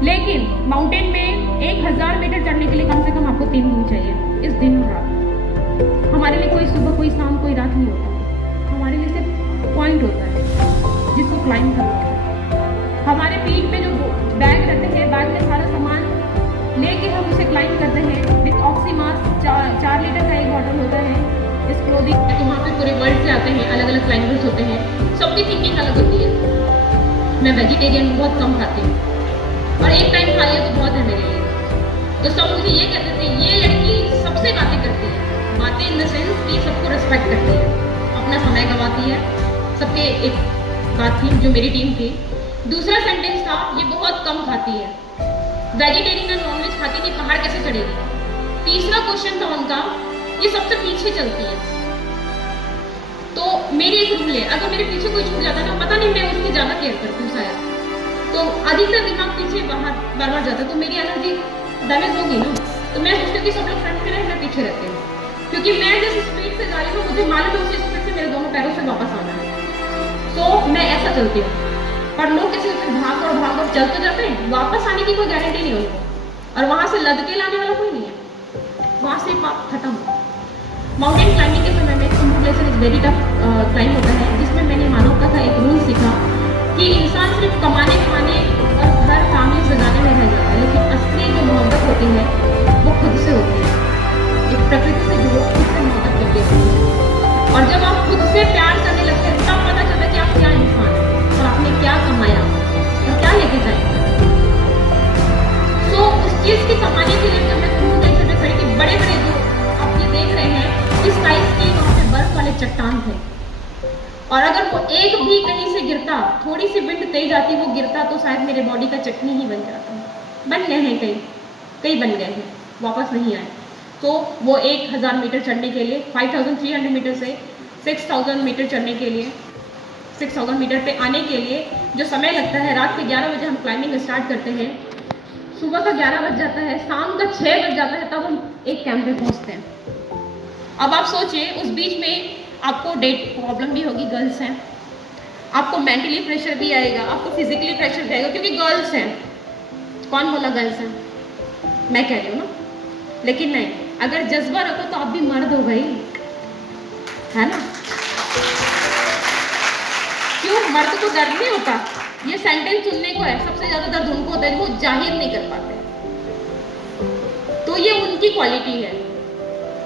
लेकिन माउंटेन में 1000 मीटर चढ़ने के लिए कम से कम आपको 3 दिन चाहिए, इस दिन और रात। हमारे लिए कोई सुबह, कोई शाम, कोई रात नहीं होता। हमारे लिए सिर्फ पॉइंट होता है जिसको क्लाइंब करना होता है। हमारे पीठ पे जो बैग रहते हैं, बैग में सारा सामान लेके हम उसे क्लाइंब करते हैं। विथ ऑक्सीमास्क 4 लीटर का एक बॉटल होता है। इस क्लोथिंग तो वहाँ पे पूरे वर्ल्ड से आते हैं, अलग अलग क्लाइंबर्स होते हैं, सबकी थिंकिंग अलग होती है। मैं वेजिटेरियन बहुत कम खाती हूँ, और एक टाइम खा लिया तो बहुत है मेरे लिए। तो सब मुझे ये कहते थे, ये लड़की सबसे बातें करती है, बातें इन द सेंस कि सबको रिस्पेक्ट करती है, अपना समय गंवाती है। सबके एक बात थी जो मेरी टीम थी। दूसरा सेंटेंस था, ये बहुत कम खाती है, वेजिटेरियन और नॉनवेज खाती नहीं, पहाड़ कैसे चढ़ेगी। तीसरा क्वेश्चन था उनका, ये सबसे पीछे चलती है। तो मेरी एक रूल है, अगर मेरे पीछे कोई छूट जाता है ना, पता नहीं मैं उसकी ज़्यादा केयर करती हूँ शायद, तो अधिकतर दिमाग पीछे बार बार जाता है, तो मेरी एनर्जी डैमेज होगी ना। तो मैं सोचती हूँ कि सब लोग फ्रंट में रहे, मैं पीछे रहती हूँ, क्योंकि मैं जिस स्पीड से जा रही हूँ मुझे मालूम है उसी स्पीड से मेरे दोनों पैरों से वापस आना है। तो मैं ऐसा चलती हूँ। पर लोग कैसे भाग और चल तो जाते हैं, वापस आने की कोई गारंटी नहीं उनको, और वहाँ से लद के लाने वाला कोई नहीं है, वहाँ से पाप खत्म। माउंटेन क्लाइंबिंग के समय में Khumbu glacier is very tough climb होता है, जिसमें मैंने मानवता का एक रूल सीखा कि इंसान सिर्फ कमाने खाने और घर फैमिली सजाने में रह जाता है, लेकिन असली जो मोहब्बत होती है वो खुद से होती है। एक प्रकृति से जुड़ो, खुद से मोहब्बत करके होती है, और जब आप खुद से प्यार करने लगते हैं तब पता चलता है कि आप क्या इंसान हैं और आपने क्या कमाया और क्या लेके जाएंगे। तो उस चीज़ की कमाने के लिए जब मैं कुंभ ग्लेशियर में खड़ी थी, बड़े बड़े जो आप ये देख रहे हैं इस साइज के वहाँ पे बर्फ वाले चट्टान थे, और अगर वो एक भी कहीं से गिरता, थोड़ी सी विंड तेज आती, वो गिरता तो शायद मेरे बॉडी का चटनी ही बन जाता। बन गए हैं कई बन गए हैं, वापस नहीं आए। तो वो 1000 मीटर चढ़ने के लिए, 5300 मीटर से 6000 मीटर चढ़ने के लिए, 6000 मीटर पे आने के लिए जो समय लगता है, रात के 11 बजे हम क्लाइंबिंग स्टार्ट करते हैं, सुबह का 11 बज जाता है, शाम का 6 बज जाता है, तब हम एक कैंप पे पहुँचते हैं। अब आप सोचिए उस बीच में आपको डेट प्रॉब्लम भी होगी, गर्ल्स हैं, आपको मेंटली प्रेशर भी आएगा, आपको फिजिकली प्रेशर भी आएगा, क्योंकि गर्ल्स हैं। कौन बोला गर्ल्स हैं? मैं कह रही हूँ ना। लेकिन नहीं, अगर जज्बा रखो तो आप भी मर्द हो गई, है ना। क्यों? मर्द को दर्द नहीं होता, ये सेंटेंस सुनने को है। सबसे ज़्यादा दर्द उनको होता है, वो जाहिर नहीं कर पाते। तो ये उनकी क्वालिटी है,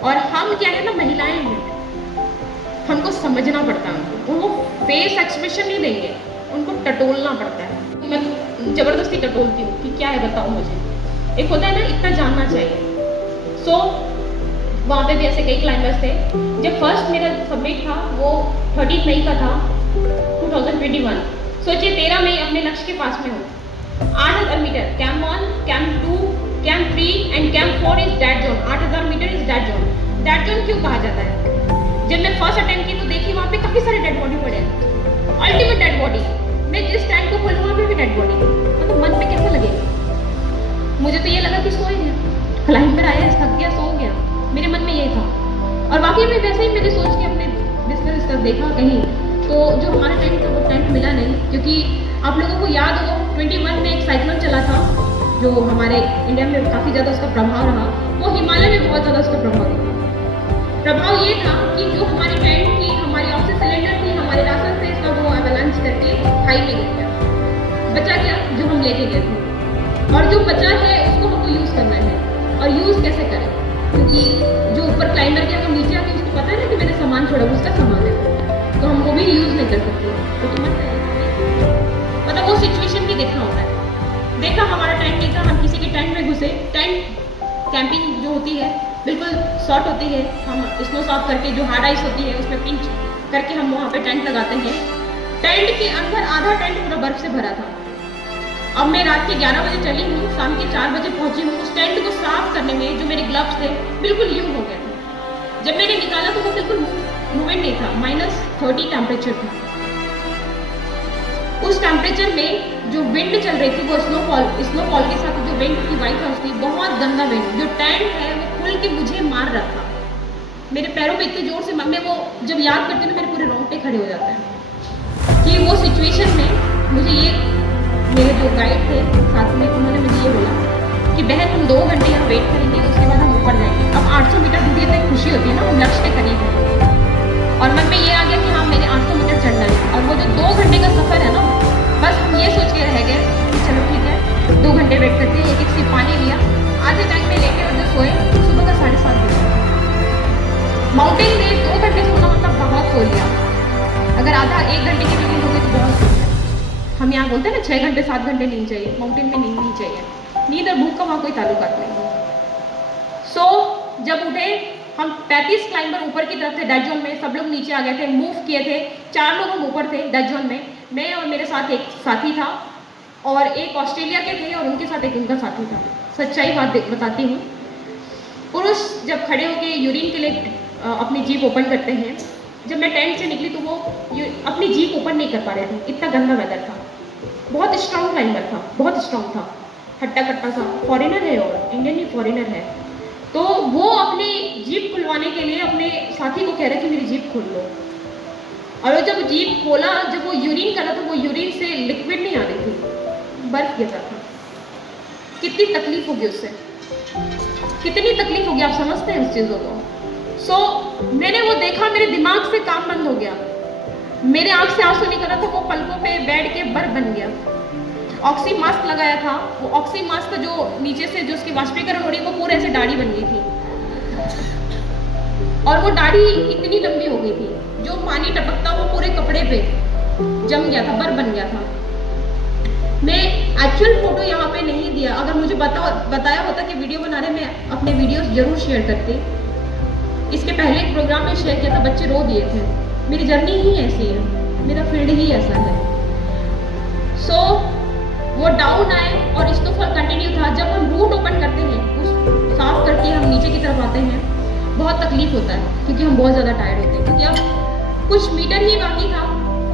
और हम क्या है ना, महिलाएं हैं, हमको समझना पड़ता है उनको। वो फेस एक्सप्रेशन नहीं देंगे, उनको टटोलना पड़ता है। मैं ज़बरदस्ती टटोलती हूँ कि क्या है बताओ मुझे। एक होता है ना, इतना जानना चाहिए। सो वहाँ पे भी ऐसे कई क्लाइंबर्स थे। जब फर्स्ट मेरा सबमिट था वो 13 मई का था 2021। सोचिए 13 मई अपने लक्ष्य के पास में हो। 8000 metre, camp 1, camp 2, camp 3 and camp 4 is dead zone. 8000 metre is dead zone. Dead zone क्यों कहा जाता है? जब मैं फर्स्ट अटेम्प्ट की तो देखी वहाँ पे काफ़ी सारे डेड बॉडी पड़े हैं, अल्टीमेट डेड बॉडी। मैं जिस टाइम को खोलूँ वहाँ पे भी डेड बॉडी, तो मन पे कैसा लगेगा? मुझे तो ये लगा कि सोए हैं, क्लाइंबर आया, थक गया, सो गया, मेरे मन में ये था। और वाकई में वैसे ही मैंने सोच के अपने बिजनेस का देखा कहीं, तो जो हमारा टेंट था वो टेंट मिला नहीं। क्योंकि आप लोगों को याद हो 21 में एक साइक्लोन चला था जो हमारे इंडिया में काफ़ी ज़्यादा उसका प्रभाव रहा, वो हिमालय में बहुत ज़्यादा उसका प्रभाव दिखा। प्रभाव ये था कि जो हमारी टेंट थी, हमारी ऑक्सीजन सिलेंडर थी, हमारे राशन से इसका वो एवलांच करके खाई में गिर गया। बचा क्या? जो हम लेके गए थे, और जो बचा है उसको यूज़ करना है और यूज़ कैसे करें, क्योंकि जो ऊपर क्लाइंबर के अगर नीचे आके उसको पता है ना कि मैंने सामान छोड़ा, उसका सामान है, तो हम वो भी यूज़ नहीं कर सकते। तो तुम मतलब वो सिचुएशन भी देखना होता है। देखा हमारा टेंट नहीं था, हम किसी के टेंट में घुसे। टेंट कैंपिंग जो होती है बिल्कुल शॉर्ट होती है, हम स्नो सॉफ्ट करके जो हार्ड आइस होती है उसमें पिंच करके हम वहाँ पे टेंट लगाते हैं। टेंट के अंदर आधा टेंट पूरा बर्फ से भरा था। अब मैं रात के 11 बजे चली हूँ, शाम के 4 बजे पहुँची हूँ। उस टेंट को साफ करने में जो मेरे ग्लव्स थे बिल्कुल यूं हो गए थे। जब मैंने निकाला तो वो बिल्कुल मूवमेंट नहीं था, -30 टेम्परेचर था। उस टेम्परेचर में जो विंड चल रही थी वो स्नोफॉल के साथ जो विंड की वाइट हाउस थी, बहुत गंदा विंड। जो टेंट है वो खुल के मुझे मार रहा था, मेरे पैरों पे इतने जोर से। मैं वो जब याद करती हूँ ना मेरे पूरे रोंगटे खड़े हो जाते हैं कि वो सिचुएशन में मुझे ये, मेरे जो गाइड थे साथ में, उन्होंने मुझे ये बोला कि बहन हम 2 घंटे यहाँ वेट करेंगे, उसके बाद हम ऊपर जाएंगे। अब 800 मीटर दूरी तक खुशी होती है ना, हम लक्ष्य के करीब हैं। और मन में ये आ गया कि हाँ मेरे 800 मीटर चढ़ना है। और वो जो 2 घंटे का सफ़र है ना, बस हम ये सोच के रह गए कि चलो ठीक है 2 घंटे वेट करते हैं। एक सिप पानी लिया, आधे टाइम में लेके और जो सोए, सुबह का 7:30 बजे। माउंटेन में 2 घंटे सोना मतलब बहुत सो लिया। अगर आधा 1 घंटे की नींद हो गई तो बहुत सो लिया। हम यहाँ बोलते हैं ना 6 घंटे 7 घंटे नींद चाहिए, माउंटेन में नींद नहीं चाहिए। नींद और भूख का वहाँ कोई ताल्लुकात नहीं। जब उठे हम 35 क्लाइंबर ऊपर की तरफ थे डेड जोन में, सब लोग नीचे आ गए थे, मूव किए थे। 4 लोग हम ऊपर थे डेड जोन में, मैं और मेरे साथ एक साथी था और एक ऑस्ट्रेलिया के थे और उनके साथ एक उनका साथी था। सच्चाई बात बताती हूँ, पुरुष जब खड़े होकर यूरिन के लिए अपनी जीप ओपन करते हैं, जब मैं टेंट से निकली तो वो अपनी जीप ओपन नहीं कर पा रहे थे, इतना गंदा वेदर था। बहुत स्ट्रॉन्ग क्लाइंबर था, बहुत स्ट्रॉन्ग था, हट्टा कट्टा सा, फॉरेनर है और इंडियन ही फॉरेनर है। तो वो अपनी जीप खुलवाने के लिए अपने साथी को कह रहे कि मेरी जीप खोल लो। और वो जब जीप खोला, जब वो यूरिन करा तो वो यूरिन से लिक्विड नहीं आ रही थी, बर्फ गिर रहा था। कितनी तकलीफ होगी उससे, कितनी तकलीफ होगी, आप समझते हैं उस चीज़ों को। मैंने वो देखा, मेरे दिमाग से काम बंद हो गया, मेरे आँख से आंसू निकल रहा था, वो पलकों पे बैठ के बर्फ बन गया। ऑक्सी मास्क लगाया था, वो ऑक्सी मास्क का जो नीचे से जो उसकी वाष्पीकरण हो रही है वो पूरे ऐसे दाढ़ी बन गई थी और वो दाढ़ी इतनी लंबी हो गई थी, जो पानी टपकता वो पूरे कपड़े पे जम गया था, बर्फ बन गया था। मैं एक्चुअल फोटो यहाँ पे नहीं दिया, अगर मुझे बताया होता कि वीडियो बना रहे, मैं अपने वीडियोस जरूर शेयर करती। इसके पहले एक प्रोग्राम में शेयर किया था, बच्चे रो दिए थे। मेरी जर्नी ही ऐसी है, मेरा फील्ड ही ऐसा है। वो डाउन आए और स्नोफॉल कंटिन्यू था। जब हम रूट ओपन करते हैं, उस साफ करके हम नीचे की तरफ आते हैं, बहुत तकलीफ होता है क्योंकि हम बहुत ज़्यादा टायर्ड होते हैं, क्योंकि अब कुछ मीटर ही बाकी था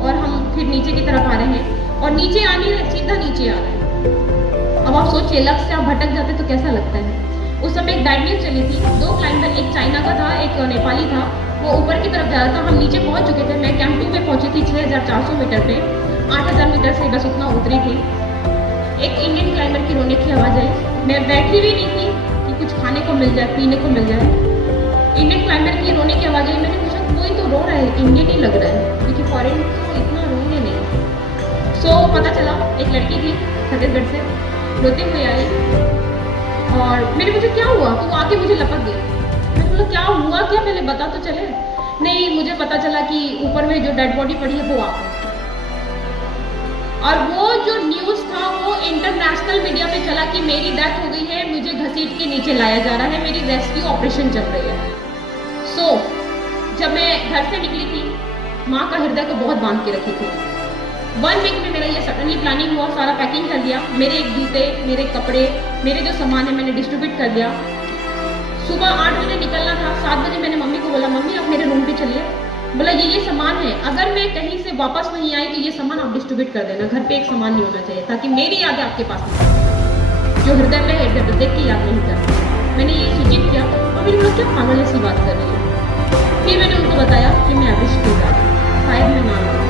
और हम फिर नीचे की तरफ आ रहे हैं और नीचे आने सीधा नीचे आ रहे हैं। अब आप सोचिए, लक्ष्य से आप भटक जाते तो कैसा लगता है। उस समय एक गाइड न्यूज चली थी, 2 क्लाइंबर, एक चाइना का था, एक नेपाली था, वो ऊपर की तरफ जा रहा था। हम नीचे पहुँच चुके थे, मैं कैंप 2 में पहुँची थी 6400 मीटर पे, 8000 मीटर से बस उतना उतरी थी। एक इंडियन क्लाइंबर की रोने की आवाज़ आई, मैं बैठी भी नहीं थी कि कुछ खाने को मिल जाए, पीने को मिल जाए। इंडियन क्लाइंबर की रोने की आवाज़ आई, मैंने पूछा कोई तो रो रहा है, इंडियन ही लग रहा है, क्योंकि फॉरेन तो इतना रोने नहीं। पता चला एक लड़की थी छत्तीसगढ़ से, रोते हुए आई और मैंने पूछा क्या हुआ, तो वो आके मुझे लपक गई। मैंने बोला क्या हुआ, क्या पहले बता तो चले। नहीं, मुझे पता चला कि ऊपर में जो डेड बॉडी पड़ी है वो आप है। और वो जो न्यूज़ था वो इंटरनेशनल मीडिया पे चला कि मेरी डेथ हो गई है, मुझे घसीट के नीचे लाया जा रहा है, मेरी रेस्क्यू ऑपरेशन चल रही है। जब मैं घर से निकली थी, माँ का हृदय को बहुत बांध के रखी थी। 1 वीक में मेरा ये सडनली प्लानिंग हुआ, सारा पैकिंग कर दिया, मेरे एक जूते, मेरे कपड़े, मेरे जो सामान है मैंने डिस्ट्रीब्यूट कर दिया। सुबह 8 बजे निकलना था, 7 बजे मैंने मम्मी को बोला मम्मी आप मेरे रूम पे चलिए। बोला ये सामान है, अगर मैं कहीं से वापस नहीं आई तो ये सामान आप डिस्ट्रीब्यूट कर देना, घर पे एक सामान नहीं होना चाहिए, ताकि मेरी यादें आपके पास नहीं, जो हृदय पे है देख के याद नहीं कर। मैंने ये सूचित किया और मेरे लोग क्या पागल ऐसी बात कर रही है। फिर मैंने उनको बताया कि मैं अभी के जा शायद मैं ना लौटूँ,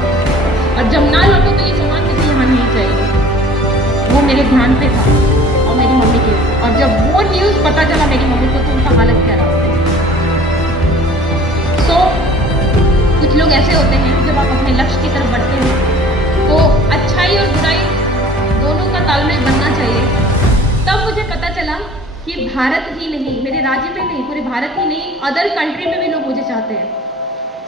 और जब ना लौटूँ तो ये सामान किसी यहाँ नहीं चाहिए। वो मेरे ध्यान पे था और मेरी मम्मी के, और जब वो न्यूज़ पता चला मेरी मम्मी को तो उनका हालत क्या रहा। कुछ लोग ऐसे होते हैं, जब आप अपने लक्ष्य की तरफ बढ़ते हैं तो अच्छाई और बुराई दोनों का तालमेल बनना चाहिए। तब मुझे पता चला भारत ही नहीं, मेरे राज्य में नहीं, पूरे भारत ही नहीं, अदर कंट्री में भी लोग मुझे चाहते हैं।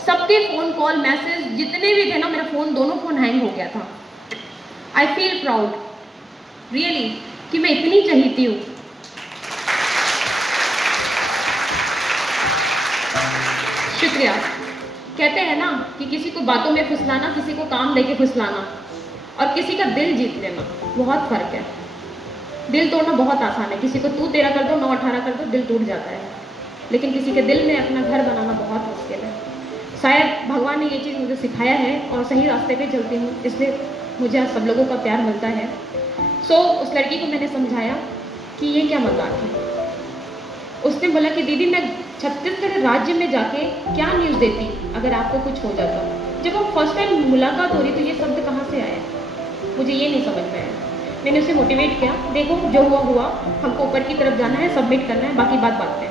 सबके फ़ोन कॉल मैसेज जितने भी थे ना, मेरा फ़ोन, दोनों फ़ोन हैंग हो गया था। आई फील प्राउड रियली कि मैं इतनी चहीती हूँ। शुक्रिया। कहते हैं ना कि किसी को बातों में फुसलाना, किसी को काम देके फुसलाना और किसी का दिल जीत लेना, बहुत फ़र्क है। दिल तोड़ना बहुत आसान है, किसी को तू तेरा कर दो, 9-18 कर दो, दिल टूट जाता है। लेकिन किसी के दिल में अपना घर बनाना बहुत मुश्किल है। शायद भगवान ने ये चीज़ मुझे सिखाया है और सही रास्ते पे चलती हूँ, इसलिए मुझे आज सब लोगों का प्यार मिलता है। उस लड़की को मैंने समझाया कि ये क्या मजाक है। उसने बोला कि दीदी मैं छत्तीसगढ़ राज्य में जाके क्या न्यूज़ देती अगर आपको कुछ हो जाता। जब हम फर्स्ट टाइम मुलाकात हो रही तो ये शब्द कहाँ से आया, मुझे ये नहीं समझ में आया। मैंने उसे मोटिवेट किया, देखो जो हुआ हुआ, हमको ऊपर की तरफ जाना है, सबमिट करना है, बाकी बात बात में।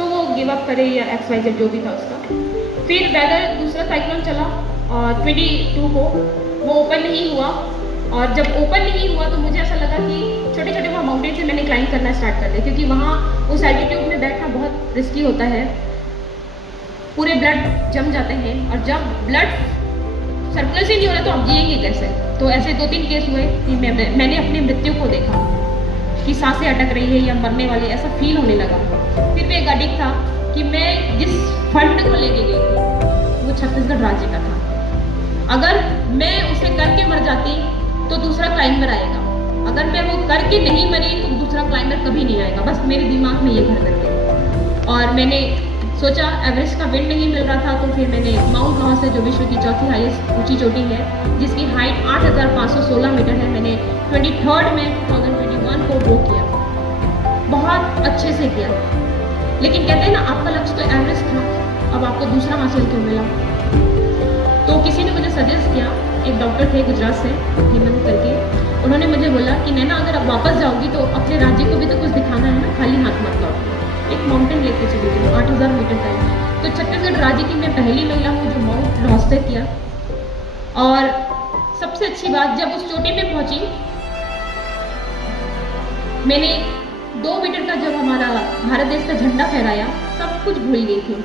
वो गिव अप करे या XYZ जो भी था उसका। फिर वेदर दूसरा साइक्लोन चला और 22 को वो ओपन नहीं हुआ। और जब ओपन नहीं हुआ तो मुझे ऐसा लगा कि छोटे छोटे वहाँ माउंटेन से मैंने क्लाइंब करना स्टार्ट कर दिया, क्योंकि वहाँ उस एल्टीट्यूड में बैठना बहुत रिस्की होता है। पूरे ब्लड जम जाते हैं और जब ब्लड सर्कुलेशन नहीं हो रहा तो आप जिएंगे कैसे। तो ऐसे 2-3 केस हुए कि मैंने अपनी मृत्यु को देखा कि सांसें अटक रही है या मरने वाली, ऐसा फील होने लगा। फिर भी एक अडिक था कि मैं जिस फंड को लेके गई थी वो छत्तीसगढ़ राज्य का था। अगर मैं उसे करके मर जाती तो दूसरा क्लाइंबर आएगा, अगर मैं वो करके नहीं मरी तो दूसरा क्लाइंबर कभी नहीं आएगा। बस मेरे दिमाग में ये घर कर गया। और मैंने सोचा एवरेस्ट का विंड नहीं मिल रहा था तो फिर मैंने माउंट लॉस है जो विश्व की चौथी हाईएस्ट ऊंची चोटी है, जिसकी हाइट 8516 मीटर है, मैंने 23 में 2021 को वो किया, बहुत अच्छे से किया। लेकिन कहते हैं ना आपका लक्ष्य तो एवरेस्ट था, अब आपको दूसरा हासिल क्यों मिला। तो किसी ने मुझे सजेस्ट किया, एक डॉक्टर थे गुजरात से, हेमंत करके, उन्होंने मुझे बोला कि नैना अगर आप वापस जाओगी तो अपने राज्य को भी तो कुछ दिखाना है ना, खाली हाथ मत लौटो। एक माउंटेन लेके चली गई 8000 मीटर का है। तो छत्तीसगढ़ राज्य की मैं पहली महिला हूँ जो माउंट लॉस तक किया। और सबसे अच्छी बात, जब उस चोटी पे पहुंची मैंने 2 मीटर का जब हमारा भारत देश का झंडा फहराया, सब कुछ भूल गई थी।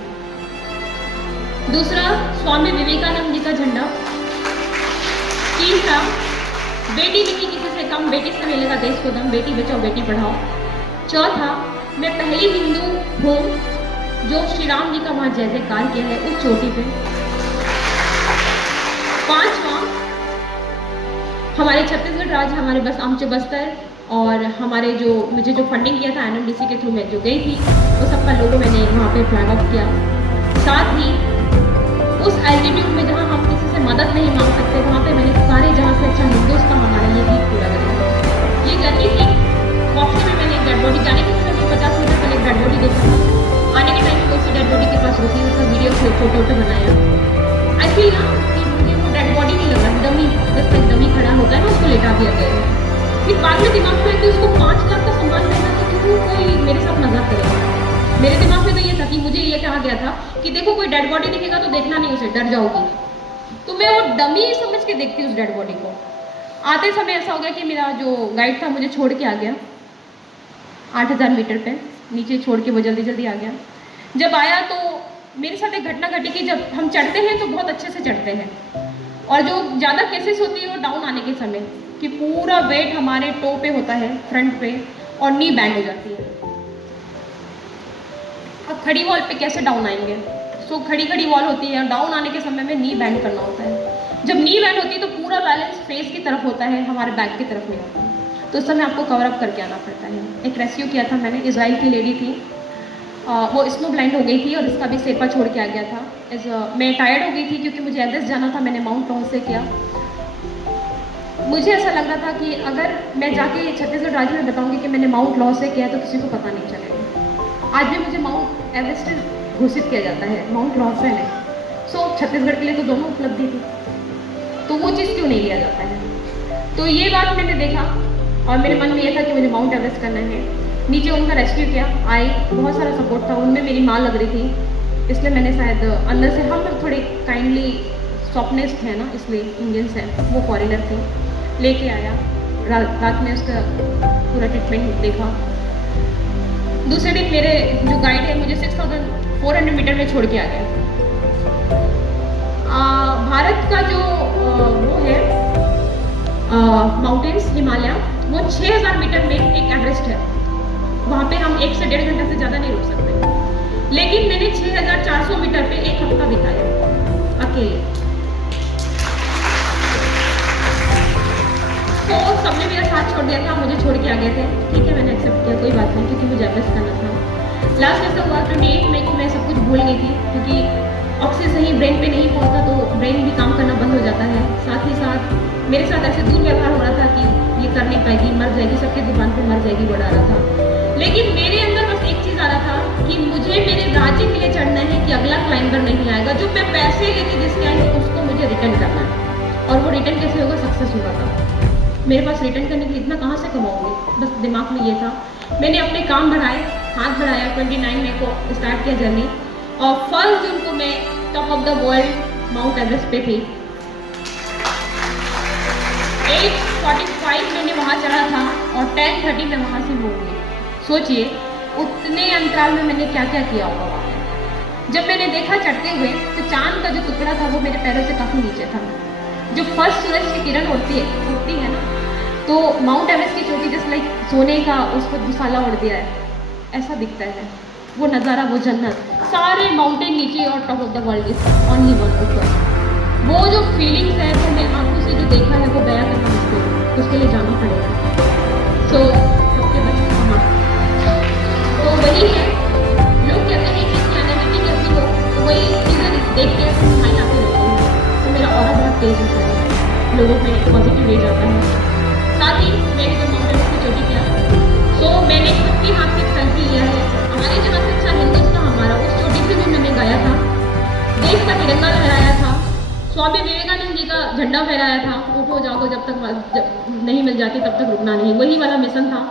दूसरा, स्वामी विवेकानंद जी का झंडा। तीसरा, बेटी नहीं किसी से कम, बेटी से मिलेगा देश को दम, बेटी बचाओ बेटी पढ़ाओ। चौथा, मैं पहली हिंदू हूँ जो श्री राम जी का वहाँ जय जयकार किया है उस चोटी पे। पांचवा, हमारे छत्तीसगढ़ राज्य, हमारे बस आमचे बस्तर और हमारे जो मुझे जो फंडिंग किया था NMDC के थ्रू मैं जो गई थी, वो सबका लोगो मैंने वहाँ पे फ्लैग ऑफ किया। साथ ही उस एल्टीट्यूड में जहाँ हम किसी से मदद नहीं मांग सकते, वहाँ पे मैंने सारे जहाँ से अच्छा हिंदुस्तान हमारा ये गीत पूरा करें। ये जर्नी थी। बॉक्सिंग में मैंने डेड बॉडी, जाने के समय 50 मीटर पहले एक डेड बॉडी देखा, आने के टाइम में उसी डेड बॉडी के पास रुकी, उसका वीडियो फोटो बनाया। आई फील ना कि मुझे वो डेड बॉडी नहीं लगा, डमी, जैसे डमी खड़ा होता है ना उसको लेटा दिया गया है। फिर बाद में दिमाग में कि उसको 5 लाख का सम्मान मिलना तो क्यों कोई मेरे साथ मजाक करेगा। मेरे दिमाग में तो ये था कि मुझे ये कहा गया था कि देखो कोई डेड बॉडी दिखेगा तो देखना नहीं उसे, डर जाओगी। तो मैं वो डमी समझ के देखती उस डेड बॉडी को। आते समय ऐसा हो गया कि मेरा जो गाइड था मुझे छोड़ के आ गया 8000 मीटर पे, नीचे छोड़ के वो जल्दी जल्दी आ गया। जब आया तो मेरे साथ एक घटना घटी कि जब हम चढ़ते हैं तो बहुत अच्छे से चढ़ते हैं, और जो ज़्यादा केसेस होती है वो डाउन आने के समय कि पूरा वेट हमारे टो पे होता है, फ्रंट पे, और नी बैंड हो जाती है। अब खड़ी वॉल पे कैसे डाउन आएंगे। सो खड़ी वॉल होती है, डाउन आने के समय में नी बैंड करना होता है। जब नी बैंड होती है तो पूरा बैलेंस फेस की तरफ होता है, हमारे बैक की तरफ नहीं होता। तो उस समय आपको कवर अप करके आना पड़ता है। एक रेस्क्यू किया था मैंने, इजराइल की लेडी थी, वो स्नो ब्लाइंड हो गई थी और इसका भी सेपा छोड़ के आ गया था। मैं टायर्ड हो गई थी क्योंकि मुझे एवरेस्ट जाना था, मैंने माउंट लॉस से किया। मुझे ऐसा लग रहा था कि अगर मैं जाके छत्तीसगढ़ राज्य में बताऊंगी कि मैंने माउंट लॉस से किया तो किसी को पता नहीं चलेगा। आज भी मुझे माउंट एवरेस्ट घोषित किया जाता है, माउंट लॉस से नहीं। सो छत्तीसगढ़ के लिए तो दोनों उपलब्धि थी, तो वो चीज़ क्यों नहीं लिया जाता है। तो ये बात मैंने देखा और मेरे मन में ये था कि मुझे माउंट एवरेस्ट करना है। नीचे उनका रेस्क्यू किया, आई, बहुत सारा सपोर्ट था, उनमें मेरी माँ लग रही थी, इसलिए मैंने शायद अंदर से, हम लोग थोड़े काइंडली सॉफ्टनेस है ना, इसलिए इंडियंस हैं, वो फॉरेनर थे, लेके आया। रात में उसका पूरा ट्रीटमेंट देखा। दूसरे दिन मेरे जो गाइड है मुझे 6400 मीटर में छोड़ के आ गया। भारत का जो वो है माउंटेन्स हिमालय, वो 6000 मीटर में एक एवरेस्ट है। वहाँ पे हम 1 से 1.5 घंटा से ज़्यादा नहीं रुक सकते, लेकिन मैंने 6400 मीटर पे 1 हफ्ता बिताया अकेले। तो सबने मेरा साथ छोड़ दिया था, मुझे छोड़ के आ गए थे। ठीक है, मैंने एक्सेप्ट किया, कोई बात नहीं, क्योंकि मुझे एवरेस्ट करना था। लास्ट ऐसा हुआ 28 मई को मैं सब कुछ भूल गई थी, क्योंकि ऑक्सीजन सही ब्रेन पे नहीं पहुंचता तो ब्रेन भी काम करना बंद हो जाता है। साथ ही साथ मेरे साथ ऐसे दुर्व्यवहार हो रहा था कि ये कर नहीं पाएगी, मर जाएगी, सबके दुकान पे मर जाएगी, वो डर रहा था। लेकिन मेरे अंदर बस एक चीज़ आ रहा था कि मुझे मेरे राज्य के लिए चढ़ना है, कि अगला क्लाइंबर नहीं आएगा, जो मैं पैसे लेके जिसके आएंगे उसको मुझे रिटर्न करना है। और वो रिटर्न कैसे होगा? सक्सेस होगा था। मेरे पास रिटर्न करने के लिए इतना कहाँ से कमाऊंगी, बस दिमाग में ये था। मैंने अपने काम बढ़ाए, हाथ बढ़ाया, 29 मई को स्टार्ट किया जर्नी, और 1 जून को मैं top of the world mount Everest पे थी। 8:45 मैंने वहाँ चढ़ा था और 10:30 में वहाँ से मुड़ गई। सोचिए उतने अंतराल में मैंने क्या क्या किया होगा वहाँ पे। जब मैंने देखा चढ़ते हुए तो चांद का जो टुकड़ा था वो मेरे पैरों से काफ़ी नीचे था। जो फर्स्ट सूरज की किरण उड़ती है ना, तो माउंट एवरेस्ट की चोटी जैसे लाइक सोने का उस पर दुसाला उड़ दिया है, ऐसा दिखता है वो नज़ारा, वो जन्नत। सारे माउंटेन नीचे और top of the world is only one ऊपर। वो जो फीलिंग्स है वो मैं आंखों से जो देखा है वो बयां करना मुश्किल है, उसके लिए जाना पड़ेगा। सो सबके बच्चे तो वही है, लोग कहते हैं कि इसकी एनर्जी कैसी हो, तो वही चीज़ें देख के माइंड आते रहते हैं। तो मेरा ऑरा बहुत तेज होता है, लोगों में पॉजिटिव वेज आता है। साथ ही मैंने जब माउंट एवरेस्ट की चोटी किया, सो मैंने खुद के हाथ से सेल्फी लिया है। हमारे जहाँ से अच्छा हिंदुस्तान हमारा, उस चोटी से भी मैंने गाया था, देश का तिरंगा लहराया था, स्वामी विवेकानंद जी का झंडा फहराया था, उठो जाओ जब तक नहीं मिल जाती तब तक रुकना नहीं, वही वाला मिशन था।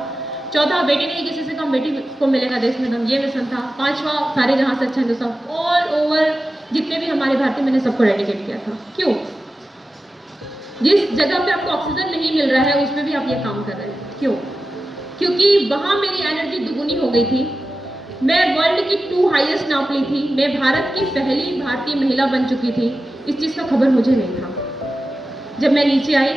14 बेटी नहीं किसी से कम बेटी को मिलेगा देश में दम, ये मिशन था। 5वां सारे जहाँ से अच्छा हिंदुस्तान, ऑल ओवर जितने भी हमारे भारतीय, मैंने सबको डेडिकेट किया था। क्यों? जिस जगह पे आपको ऑक्सीजन नहीं मिल रहा है उस पर भी आप ये काम कर रहे हैं। क्यों? क्योंकि वहाँ मेरी एनर्जी दुगुनी हो गई थी। मैं वर्ल्ड की 2 हाईएस्ट नाप ली थी, मैं भारत की पहली भारतीय महिला बन चुकी थी। इस चीज़ का खबर मुझे नहीं था। जब मैं नीचे आई,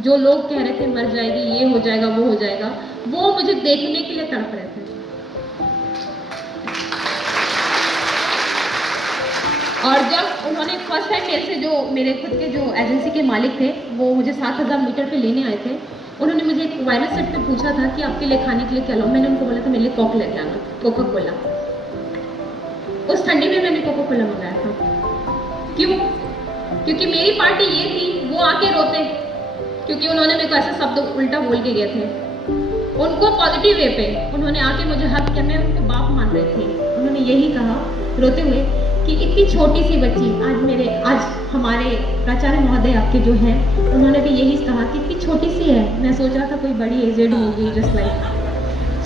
जो लोग कह रहे थे मर जाएगी, ये हो जाएगा, वो हो जाएगा, वो मुझे देखने के लिए तड़प रहे थे। और जब उन्होंने फर्स्ट टाइम मेरे से, जो मेरे खुद के जो एजेंसी के मालिक थे, वो मुझे 7000 मीटर पे लेने आए थे, उन्होंने मुझे एक वायरस सेट पे पूछा था कि आपके लिए खाने के लिए क्या लाऊं। मैंने उनको बोला था मेरे लिए कोक लेके आना, कोका कोला। उस ठंडी में मैंने कोका कोला मंगाया था। क्यों? क्योंकि मेरी पार्टी ये थी, वो आके रोते, क्योंकि उन्होंने मेरे को ऐसे शब्द उल्टा बोल के गए थे। उनको पॉजिटिव वे पे उन्होंने आके मुझे हक किया, मैं उनको बाप मान रही थी। उन्होंने यही कहा रोते हुए कि इतनी छोटी सी बच्ची, आज हमारे प्राचार्य महोदय आपके जो हैं, उन्होंने भी यही कहा कि इतनी छोटी सी है। मैं सोच रहा था कोई बड़ी एजेड होगी, जस्ट लाइक।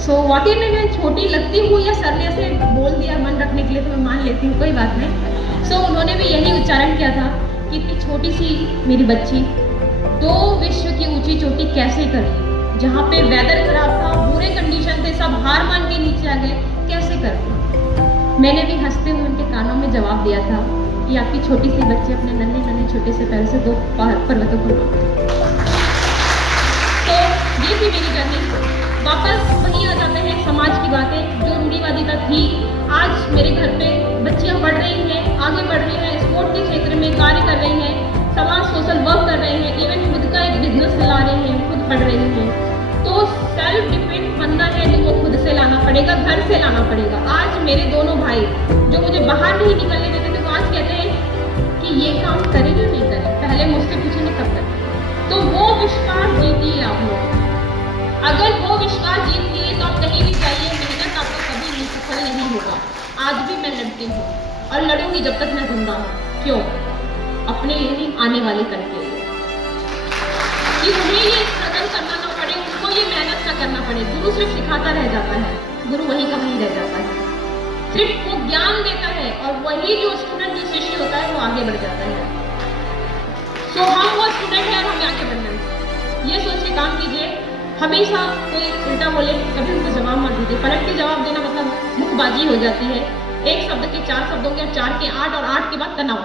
सो वाकई में मैं छोटी लगती हूँ, या सर ने ऐसे बोल दिया मन रखने के लिए तो मैं मान लेती हूँ, कोई बात नहीं। सो उन्होंने भी यही उच्चारण किया था कि इतनी छोटी सी मेरी बच्ची 2 विश्व की ऊंची चोटी कैसे करी, जहाँ पे वेदर खराब था, बुरे कंडीशन थे, सब हार मान के नीचे आ गए, कैसे कर। मैंने भी हंसते हुए उनके कानों में जवाब दिया था कि आपकी छोटी सी बच्ची अपने नन्हे नन्हे छोटे से पैर से 2 पर्वतों को तो ये थी मेरी जर्नी। वापस वहीं आ जाते हैं, समाज की बातें जो रूढ़िवादिता थी। आज मेरे घर पे बच्चियाँ बढ़ रही हैं, आगे बढ़ रही हैं, स्पोर्ट के क्षेत्र में कार्य कर रही हैं, समाज सोशल वर्क कर रहे हैं, इवन खुद का एक बिजनेस चला रही हैं, खुद पढ़ रही हैं। तो सेल्फ डिपेंड बनना है तो वो खुद से लाना पड़ेगा, घर से लाना पड़ेगा। आज मेरे दोनों भाई जो मुझे बाहर नहीं निकलने देते थे, वो आज कहते हैं कि ये काम करेंगे नहीं करें, पहले मुझसे पूछेंगे तब करें। तो वो विश्वास जीतिए आप लोग। अगर वो विश्वास जीत लिए तो आप कहीं भी जाइए, मेहनत आपको कभी नहीं सफल नहीं होगा। आज भी मैं लड़ती हूँ और लड़ूंगी जब तक मैं जिंदा हूँ। क्यों? अपने लिए नहीं, आने वाले कल के लिए, कि उन्हें ये स्ट्रगल करना ना पड़े, उनको ये मेहनत ना करना पड़े। गुरु सिर्फ सिखाता रह जाता है, गुरु वहीं का वहीं रह जाता है, सिर्फ वो ज्ञान देता है, और वही जो स्टूडेंट, जो शिष्य होता है, वो आगे बढ़ जाता है। तो हम वो स्टूडेंट हैं और हमें आगे बढ़ना है, ये सोच के काम कीजिए। हमेशा कोई उल्टा बोले कभी उनको जवाब मत दीजिए। पलट के जवाब देना मतलब मुखबाजी हो जाती है। एक शब्द के 4 शब्दों के 4 के 8 और 8 के बाद तनाव,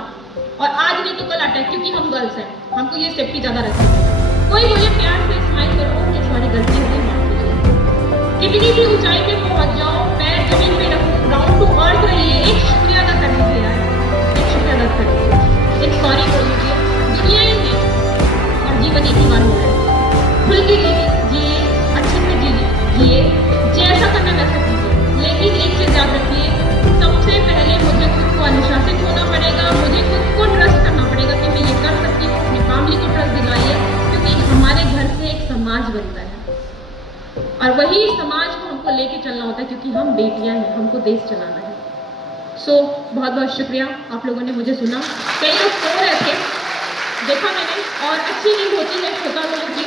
और आज नहीं तो कल अटैक, क्योंकि हम गर्ल्स हैं, हमको ये सेफ्टी ज़्यादा रखती है। कोई मुझे प्यार से स्माइल करो कि तुम्हारी गलती हो गई, माफ कीजिए। कितनी भी ऊंचाई पे पहुंच जाओ, पैर जमीन पे रखो, डाउन टू अर्थ रहिए, एक शुक्रिया अदा कर लीजिए यार, एक शुक्रिया अदा कर लीजिए, एक सॉरी बोल लीजिए। दुनिया ही है और जीवन एक ही बार हो है, खुल के जिए, अच्छे से जिए, जैसा करना वैसा कीजिए। लेकिन एक चीज़ याद रखिए, सबसे पहले मुझे खुद को अनुशासित होना पड़ेगा, मुझे खुद को ट्रस्ट करना पड़ेगा कि मैं ये कर सकती हूँ। अपनी फैमिली को ट्रस्ट दिलाइए, क्योंकि हमारे घर से एक समाज बनता है और वही समाज को हमको लेके चलना होता है, क्योंकि हम बेटियां हैं, हमको देश चलाना है। बहुत बहुत शुक्रिया, आप लोगों ने मुझे सुना। कई लोग सो रहे थे, देखा मैंने, और अच्छी नींद होती है श्रोता लोगों की।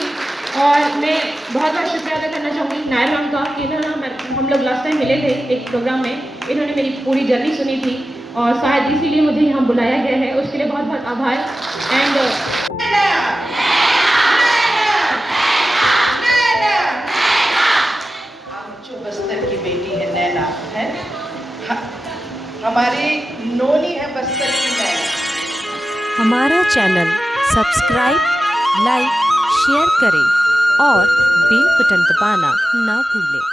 और मैं बहुत बहुत शुक्रिया अदा करना चाहूँगी नायर मैम का, कि इन्होंने, हम लोग लास्ट टाइम मिले थे एक प्रोग्राम में, इन्होंने मेरी पूरी जर्नी सुनी थी और शायद इसीलिए मुझे यहाँ बुलाया गया है, उसके लिए बहुत बहुत आभार। एंड जो बस्तर की बेटी है नैना है, हमारी नोनी है बस्तर की नैना। हमारा चैनल सब्सक्राइब, लाइक, शेयर करें और बेल बटन दबाना ना भूलें।